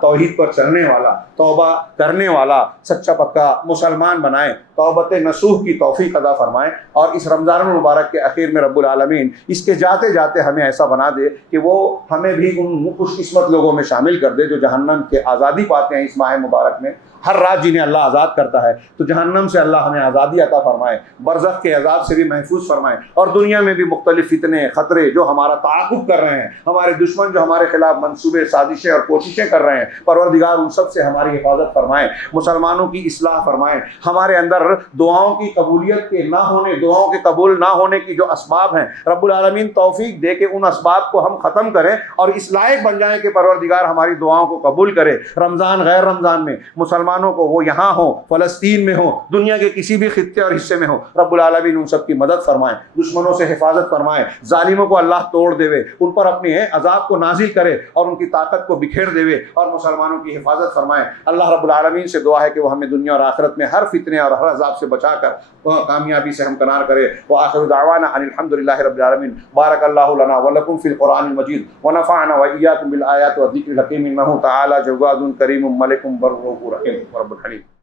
توحید پر چلنے والا, توبہ کرنے والا, سچا پکا مسلمان بنائیں, توبت نصوح کی توفیق عطا فرمائیں. اور اس رمضان المبارک کے اخیر میں رب العالمین اس کے جاتے جاتے ہمیں ایسا بنا دے کہ وہ ہمیں بھی ان خوش قسمت لوگوں میں شامل کر دے جو جہنم کے آزادی پاتے ہیں اس ماہ مبارک میں. ہر رات جنہیں اللہ آزاد کرتا ہے, تو جہنم سے اللہ ہمیں آزادی عطا فرمائے, برزخ کے عذاب سے بھی محفوظ فرمائے, اور دنیا میں بھی مختلف فتنے خطرے جو ہمارا تعاقب کر رہے ہیں, ہمارے دشمن جو ہمارے خلاف منصوبے سازشیں اور کوششیں کر رہے ہیں, پروردگار ان سب سے ہماری حفاظت فرمائے, مسلمانوں کی اصلاح فرمائے. ہمارے اندر دعاؤں کی قبولیت کے نہ ہونے, دعاؤں کے قبول نہ ہونے کی جو اسباب ہیں, رب العالمین توفیق دے کہ ان اسباب کو ہم ختم کریں اور اس لائق بن جائیں کہ پروردگار ہماری دعاؤں کو قبول کرے. رمضان غیر رمضان میں مسلمانوں کو, وہ یہاں ہو, فلسطین میں ہو, دنیا کے کسی بھی خطے اور حصے میں ہو, رب العالمین ان سب کی مدد فرمائے, دشمنوں سے حفاظت فرمائے, ظالموں کو اللہ توڑ دے, ان پر اپنے عذاب کو نازل کرے اور ان کی طاقت کو بکھیر دے, اور مسلمانوں کی حفاظت فرمائے. اللہ رب العالمین سے دعا ہے کہ وہ ہمیں دنیا اور آخرت میں ہر فتنے اور ہر عذاب سے بچا کر کامیابی سے ہمکنار کرے. وآخر دعوانا ان الحمد للہ رب العالمین. بارک اللہ لنا ولکم فی القرآن المجید ونفعنا وإیاکم بالآیات والذکر الحکیم. انہ تعالی جواد کریم ملک بر رحیم رب الحلیم.